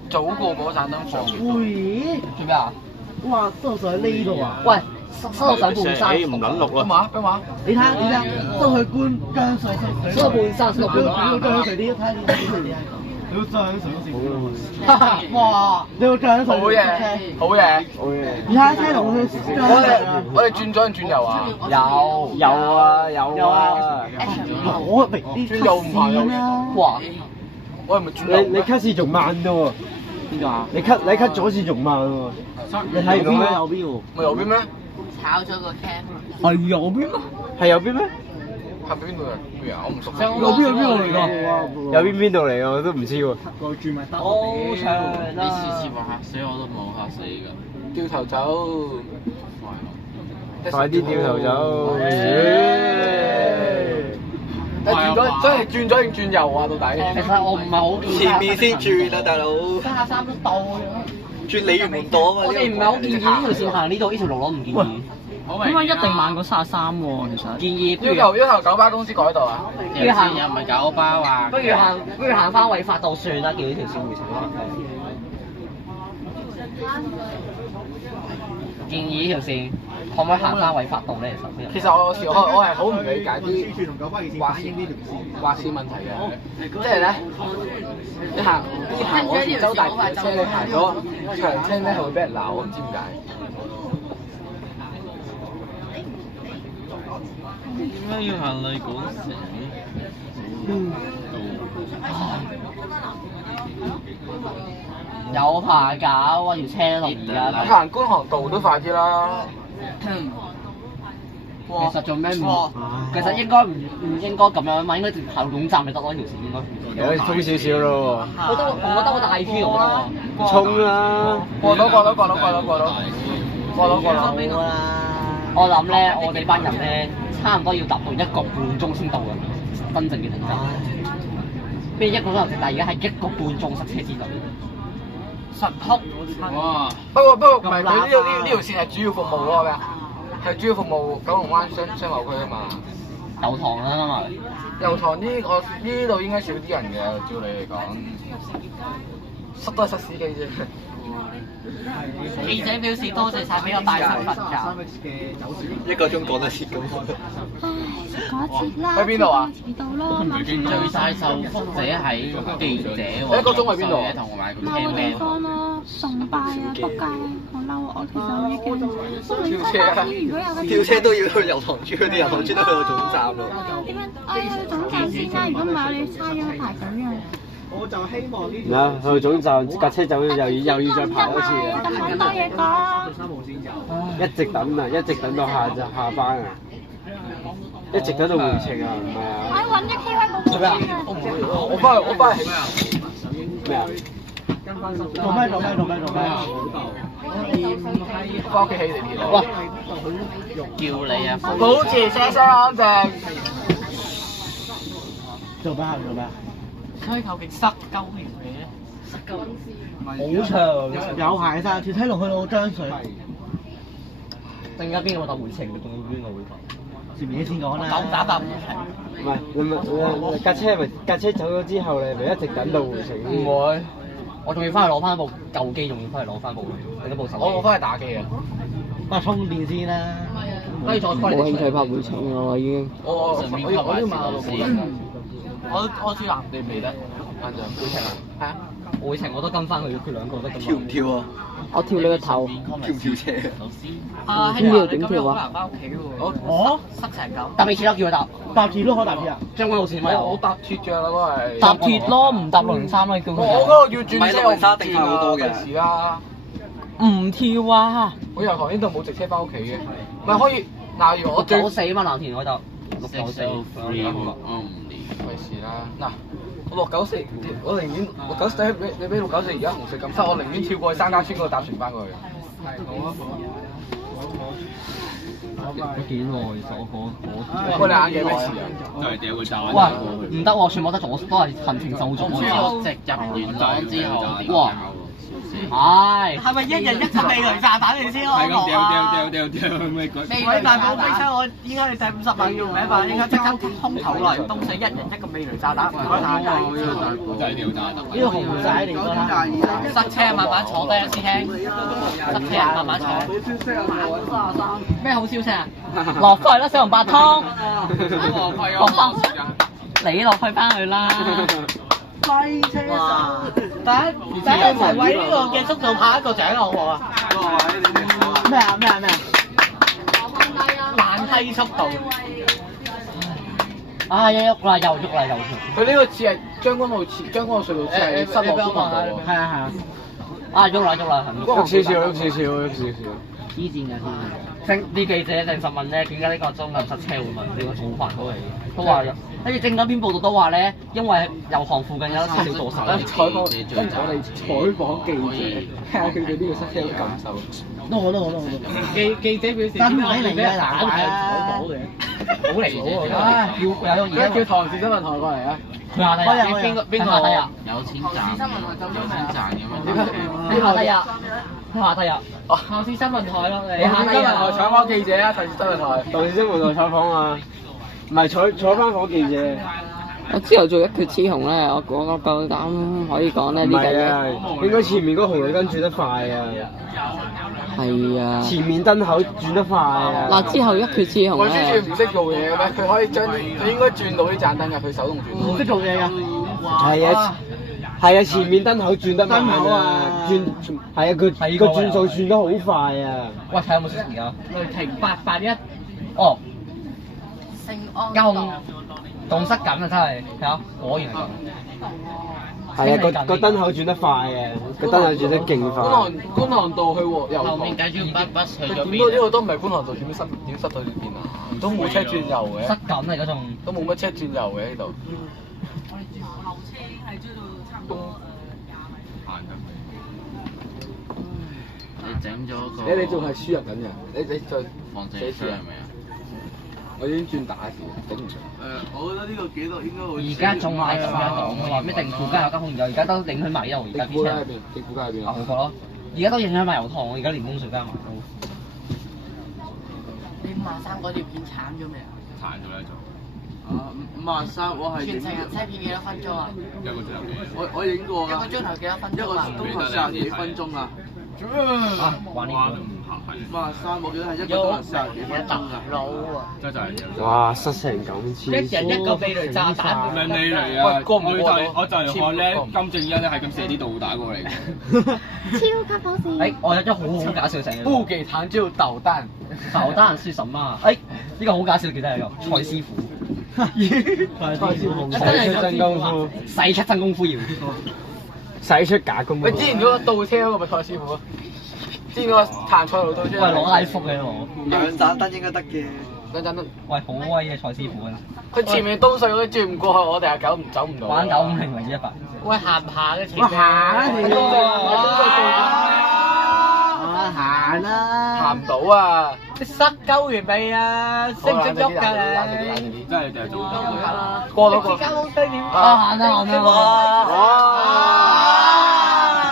早過嗰盞燈放？喂，做咩啊？哇，收上呢度啊！喂，收到上半山。唔敢錄邊馬？邊馬？你睇，收去觀江水收到半山，收到半山。江水啲，睇你要張相先。哇！你要張相。好嘢，好嘢。而家車龍去。我哋轉左定轉右啊？有啊。我明啲轉右唔係啊！哇！我係咪轉右？你 cut 線仲慢啫喎。邊個啊？你 cut 左線仲慢喎。你睇唔到咩？右邊喎。咪右邊咩？炒咗個 cam。係右邊咩？係右邊咩？係邊度啊？咩啊？我唔熟悉。右邊係邊度嚟㗎？右邊邊度嚟㗎？我都唔知喎。個轉咪得。好長啦！你次次話嚇死我都冇嚇死㗎。掉頭走。快啲掉頭走！轉咗，真係轉咗定轉右啊？到底？其實我唔係好建議。前面先轉啊，大佬。33都到咗。轉鯉魚門道啊嘛。我哋唔係好建議呢條線行呢度，呢條路我唔建議。點解一定慢過33喎？其實。建議要求九巴公司改道啊！條線又唔係九巴話。不如行翻偉發道算啦，叫呢條線回程啦。建議呢條線可唔可以行翻偉發道咧？其實我有時我係好唔理解啲劃線問題嘅，即係咧，你行我潮州大橋嘅車，你行咗長青咧係會俾人鬧，我唔知點解。點解要行麗港城？有排搞啊！條車路而家。行觀塘道都快啲啦。其實做咩唔？其實應該唔應該咁樣嘛？應該條後總站咪得咯，條線應該。有通少少咯喎。我覺得好大 Q 喎。衝啦！過到。我諗咧，我哋班人咧，差唔多要搭到1個半鐘先到嘅，真正嘅停站。咩1個鐘頭但係而家係1個半鐘塞車之隊。實哭！哇！不過唔係佢呢條線係主要服務咯，係咪啊？係主要服務九龍灣商貿區啊嘛。油塘啦嘛。油塘呢度應該少啲人嘅，照你嚟講，塞都係塞司機啫。記者表示多謝晒俾我大聲瞓覺。1個鐘講得切咁。唉，嗰節啦，喺邊度啊？遲到咯，最晒受福者喺記者喎。1個鐘喺邊度？同我買佢嬲嘅地方咯，崇拜啊，仆街，好嬲啊！我其實我已經如果有跳車都要去油塘村，啲油塘村都去到總站咯。點樣？我要去總站先啦，如果唔係我哋差咗排隊啊！我就希望呢嗱，去總站架車走又要再排多次啊！咁好多嘢講。一直等啊，一直等到下班啊，一直等到回程啊，唔係啊？我揾咗 K Y 冇咩啊？我翻去咩啊？做咩？翻屋企起地鐵啊！哇！叫你啊！保持聲安靜。做咩？佢究竟塞鳩條嘢咧？塞鳩好長，有排晒，條梯龍去到張水。陣間邊個搭回程？仲有邊個會搭？前面先講啦。9打搭回程。唔係，你咪架車走咗之後，你咪一直等到回程。唔會，我仲要翻去攞翻部舊機，仲要翻去攞翻部另一部手機。我翻去打機啊！翻去充電先啦。跟住再翻嚟。冇興趣拍回程嘅我已經。我要買路我住南你未得，晏晝回程啊？係啊。回程我都跟翻佢，佢兩個都咁。跳唔跳啊？我跳你個頭。跳唔跳車啊？邊條點跳啊？翻屋企喎。我塞成咁。搭地鐵咯，叫佢搭。搭鐵都可以搭鐵啊！將軍澳線咪有。我搭鐵㗎啦，都係。搭鐵咯，唔搭603啦，叫佢。我嗰個要轉車，唔係603定快好多嘅。費事啦。唔跳啊！我油塘呢度冇直車翻屋企嘅，咪可以嗱，如果我694啊嘛，藍田嗰度。694。費事啦，嗱，我694，我寧願694，你俾694而家紅色咁塞，我寧願跳過去三家村嗰度搭船翻過去。都幾耐，其實我開你眼鏡咩事啊？就係掉個炸。喂，唔得喎，全部都係行程受阻。直入元朗之後。哇！係。係咪一人一個味蕾炸彈嚟先？係咁掉咩鬼？味蕾大寶飛車，我應該你第50萬要名吧？應該即刻空投來東死，一人一個味蕾炸彈。唔該曬。就係掉炸彈。呢個紅仔嚟㗎啦。塞車慢慢坐低啊，師兄。塞車慢慢坐。咩好消息啊？落翻去啦，小龍八湯。落翻。你落去翻去啦。西車哇！大家一齊為呢個嘅速度拍一個獎好唔好啊？咩啊？爛梯速度。啊！又喐啦，又喐啦。佢呢個似係將軍澳隧道似係新落觀塘道喎。係啊。啊！喐啦。喐少少。黐線嘅。啲記者證實問咧，點解呢個中間塞車會問呢個早飯嗰嚟？都話，跟住正嗰篇報道都話咧，因為油塘附近有少少墮手。採訪，跟住我哋採訪記者，睇下佢哋呢個塞車嘅感受。都好。記者表示真位嚟嘅，難怪啊！好離譜啊！唉，而家叫唐氏新聞台過嚟啊！佢下低啊！邊個下低啊？有錢賺咁樣。你下低啊？下低啊！唐氏新聞台咯，你唐氏新聞台採訪記者啊！唐氏新聞台。唐氏新聞台採訪啊！唔係採翻訪記者。我之後做一決雌雄咧，我夠膽可以講咧呢計啊，應該前面嗰紅綠燈轉得快啊！係啊！前面燈口轉得快啊！嗱，之後一決雌雄咧。運輸處唔識做嘢嘅咩？佢可以將佢應該轉到啲盞燈嘅，佢手動轉。唔識做嘢㗎。係啊，前面燈口轉得慢啊！係啊，佢個轉數轉得好快啊！喂，睇有冇熄匙啊？雷霆881。哦。聖安。仲塞緊啊！真係，睇下，果然係咁。係啊，個燈口轉得快嘅，個燈口轉得勁快。觀塘道去油塘。後面繼續不去咗點都呢個都唔係觀塘道，點塞到呢邊啊？都冇車轉右嘅。塞緊啊嗰種。都冇乜車轉右嘅呢度。我哋後車已經係追到差唔多行緊。你整咗個。你仲係輸入緊嘅？你再防射車係咪啊？我已經轉打字，頂唔順。我覺得呢個記錄應該會。而家仲係咁樣講嘅話，咩定附近有間空調，而家都影響埋油，而家啲車。定附近喺邊啊？我覺咯，而家都影響埋油塘，而家連供水加埋都。你53嗰條片鏟咗未啊？殘咗咧就。53我係全程人車片幾多分鐘啊？一個鐘頭幾？我影過㗎。一個鐘頭幾多分鐘啊？一個鐘頭40幾分鐘啊！玩呢個。53我記得係一個鐘頭40幾分鐘啊！真係。哇！塞成咁黐。一人一個飛雷炸彈。兩飛雷啊！我就看咧金正恩咧係咁射啲導彈過嚟嘅。超級搞笑！我有咗好搞笑成。不給糖就導彈。導彈是什麼？呢個好搞笑，記得係個蔡師傅。蔡師傅使出真功夫，使出真功夫要。使出假功夫。喂，之前嗰個倒車嗰個咪蔡師傅啊？之前嗰個彈菜路倒車。喂，攞拉福嘅喎。兩盞燈應該得嘅。兩盞燈。喂，好威嘅蔡師傅啊！佢前面東隧嗰啲轉唔過去，我哋係走唔到。玩9500為之100。喂，行唔行嘅前面？行啊！行啦！行唔到啊！你塞鳩完未啊？識唔識喐㗎你？真係就係做。過到個。交通燈點？行啊！哇！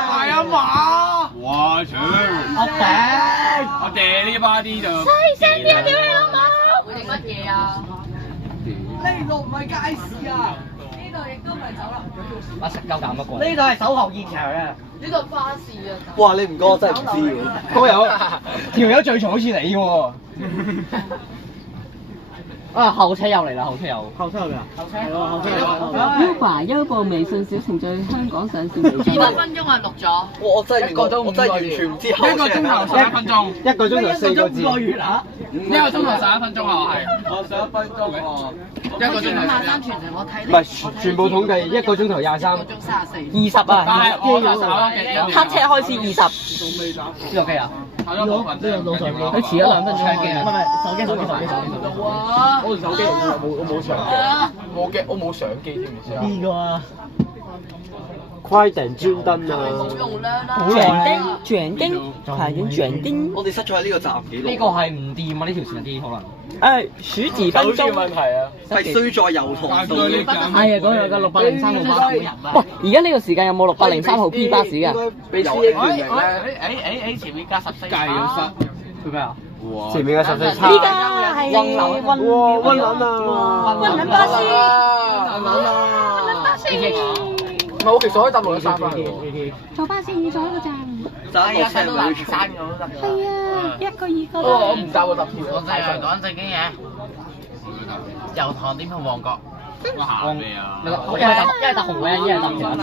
係啊嘛！哇！搶！我哋呢班啲就。細聲啲啊！屌你老母！會定乜嘢啊？呢度唔係街市啊！呢度亦都唔係酒樓。我食夠膽不過。呢度係守候現場啊！呢度巴士啊！哇！你唔講我真係唔知喎。嗰條友最嘈好似你喎。啊！後車又嚟啦！後車又。後車有㗎？後車係喎，後車Uber 優步微信小程序香港上線微信。 200分鐘啊，錄咗。我真係完全唔知後車。一個鐘頭11分鐘。一個鐘頭4個字。5個月啊！一個鐘頭11分鐘啊，我係。我11分鐘喎。一個鐘頭。 53全程我睇。唔係全部統計一個鐘頭23。 1個鐘34。 20啊！但係我就炒嘅。黑車開始20。邊個機啊？炒咗部分啫。呢個腦上機。佢遲咗2分鐘。唔係手機。我手機我冇相機，我冇相機添，唔知啊。邊個啊？規定專登啊！轉丁，快點轉丁。我哋塞咗喺呢個站幾耐？呢個係唔掂啊！呢條線機可能。誒，數字分鐘。問題啊！係衰在油塘度。係啊，嗰度有個603號巴士。喂，而家呢個時間有冇603號 P 巴士㗎？俾錢權明咧。前面加14。計咗塞。做咩啊？前面嘅14叉。依家係溫撚啊！溫撚巴士。巴士。唔係，我其實可以搭613翻嘅。坐巴士要坐一個站。係啊，睇到南山嘅都得。係啊，一個2個不過我唔搭，我搭鐵。我真係講正經嘢。油塘點去旺角？我行咩啊？一係搭紅嘅，一係搭條子。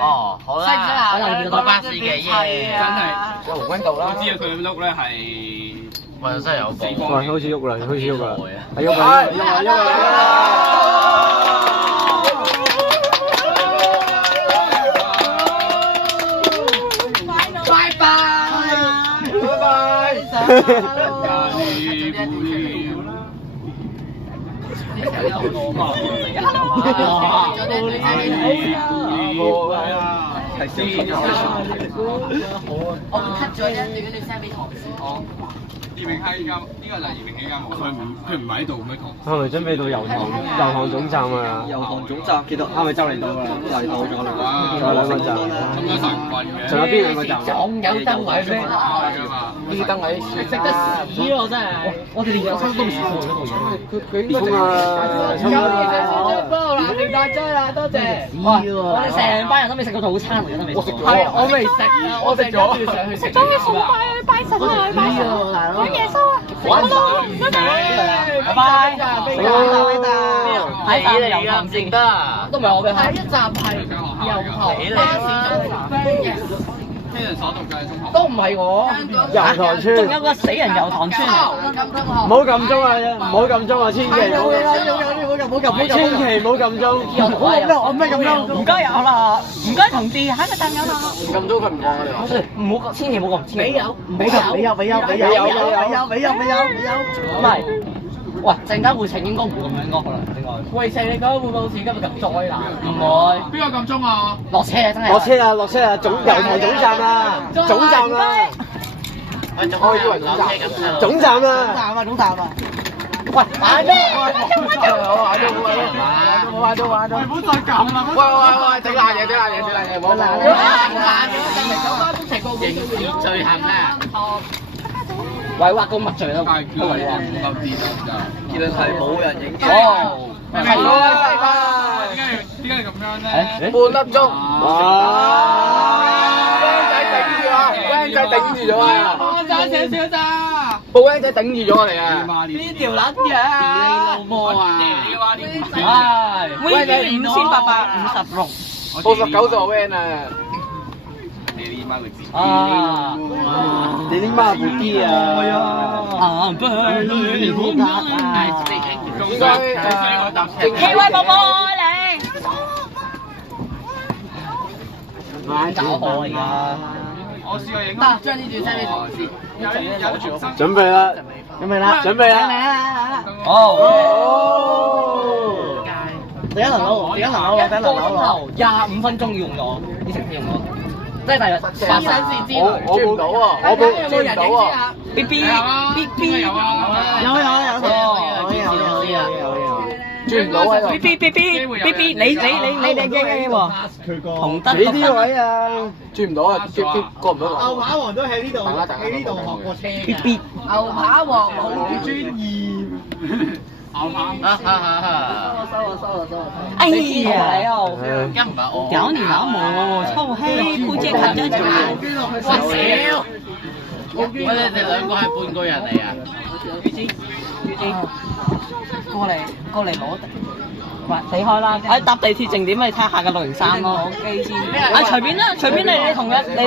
哦，好啦，搭巴士嘅嘢。真係。有紅軍道啦。我知啊，佢碌咧係。喂，真係有報。喂，好似喐啦，好似喐啦，係喐我 cut 咗一段，你 send 俾唐詩。葉明熙依家，呢個就係葉明熙間冇，佢唔喺度咩？係咪準備到油塘總站啊？油塘總站幾多？係咪就嚟到㗎啦？就嚟到咗啦。仲有2個站。咁多神棍嘅。仲有邊2個站？仲有燈位咩？呢啲燈位食得屎喎真係！我哋連有餐都唔試過嗰度嘢。佢應該衝啊！嗱，你大張啦，多謝。我哋成班人都未食過早餐，而家都未食過。係，我未食啊，我食咗。上去食。走去崇拜啊！去拜神啊！去拜神啊！揾耶穌啊！拜拜。係你嚟㗎，唔認得。都唔係我嘅。下一站係油塘巴士總站。非人所讀嘅中學。都唔係我。油塘村。仲有個死人油塘村。唔好撳鐘啊！唔好撳鐘啊！千祈唔好。千祈唔好撳鐘，我咩咁樣？唔該有啦，唔該同志，喺個站有啦。撳鐘佢唔過我哋話。唔好，千祈唔好撳，千祈唔好。俾有。唔係，喂，陣間會程應該唔會咁樣應該可能應該。會程你覺得會唔會好似今日咁災難？唔會。邊個撳鐘啊？落車啊！真係。落車啊！油塘總站啊！總站啊！我以為總站啊！總站啊！喂，買咩？玩咗。唔好再撳啦！喂，整爛嘢，唔好爛。刑事罪行啊！委屈個乜罪都冇啊！結論係冇人影嘅。哦，係點解你咁樣咧？半粒鐘。哇！僆仔頂住咗啊！我揸少少咋？部僆仔頂住咗我哋啊！呢條撚嘢，老母啊！唉，每年5856，報19座 van 啊！啊！你啲媽部機啊！應該企位寶寶嚟。搞好而家。我試過影。得，將呢段 send 俾同事。有全新。準備啦！哦！第一輪樓25分鐘要用咗，呢程用咗，即係大約8小時之內。我追唔到喎，我追唔到喎。B B 有啊！追唔到喺度。B B 你喎，紅燈你呢位啊？追唔到啊！過唔到路。牛扒王都喺呢度學過車㗎。牛扒王冇專業。牛扒。哎呀，一唔係我。屌你老母，臭閪，姑姐近咗條少。喂，你哋兩個係半個人嚟啊？過嚟攞。喂，死開啦！搭地鐵靜點咪睇下個603咯。隨便啦，隨便你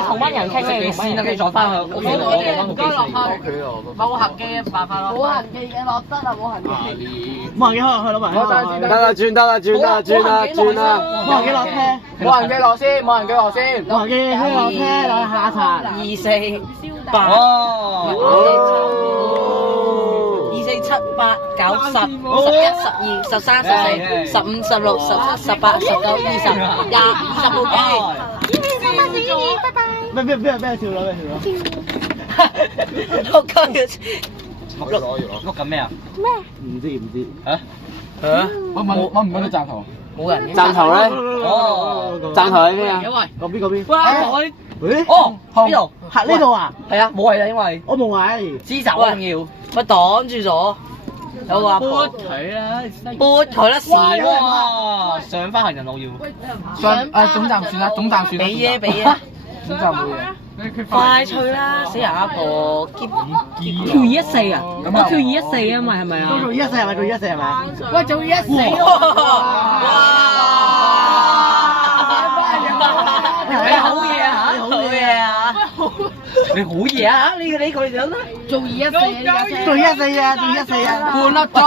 同班人傾，你先啦，你再翻去屋企攞。唔該落去。冇行機嘅辦法咯。冇行機嘅落得啦，冇行機。冇人機去攞埋。得啦，轉啦。冇人機落車。冇人機落先。冇人機落車落下層。248。哦。2478910111213141516171819部機。咩跳樓？碌緊嘅。碌緊咩啊？唔知。我唔揾到站頭。冇人。站頭咧？哦，站頭喺邊啊？嗰邊。哇！哦，邊度？喺呢度啊？係啊，冇位啦，因為我冇位。支走啊，要咪擋住咗。有個阿婆撥佢啦，屎哇！上翻行人路要。總站算啦。俾嘢。總站冇嘢。快脆啦，死人阿婆跳214啊！我跳214啊嘛，係咪啊？做214係咪？喂，做114。你好嘢啊！你好嘢啊！呢個你哋啦。做214啊！半粒鐘。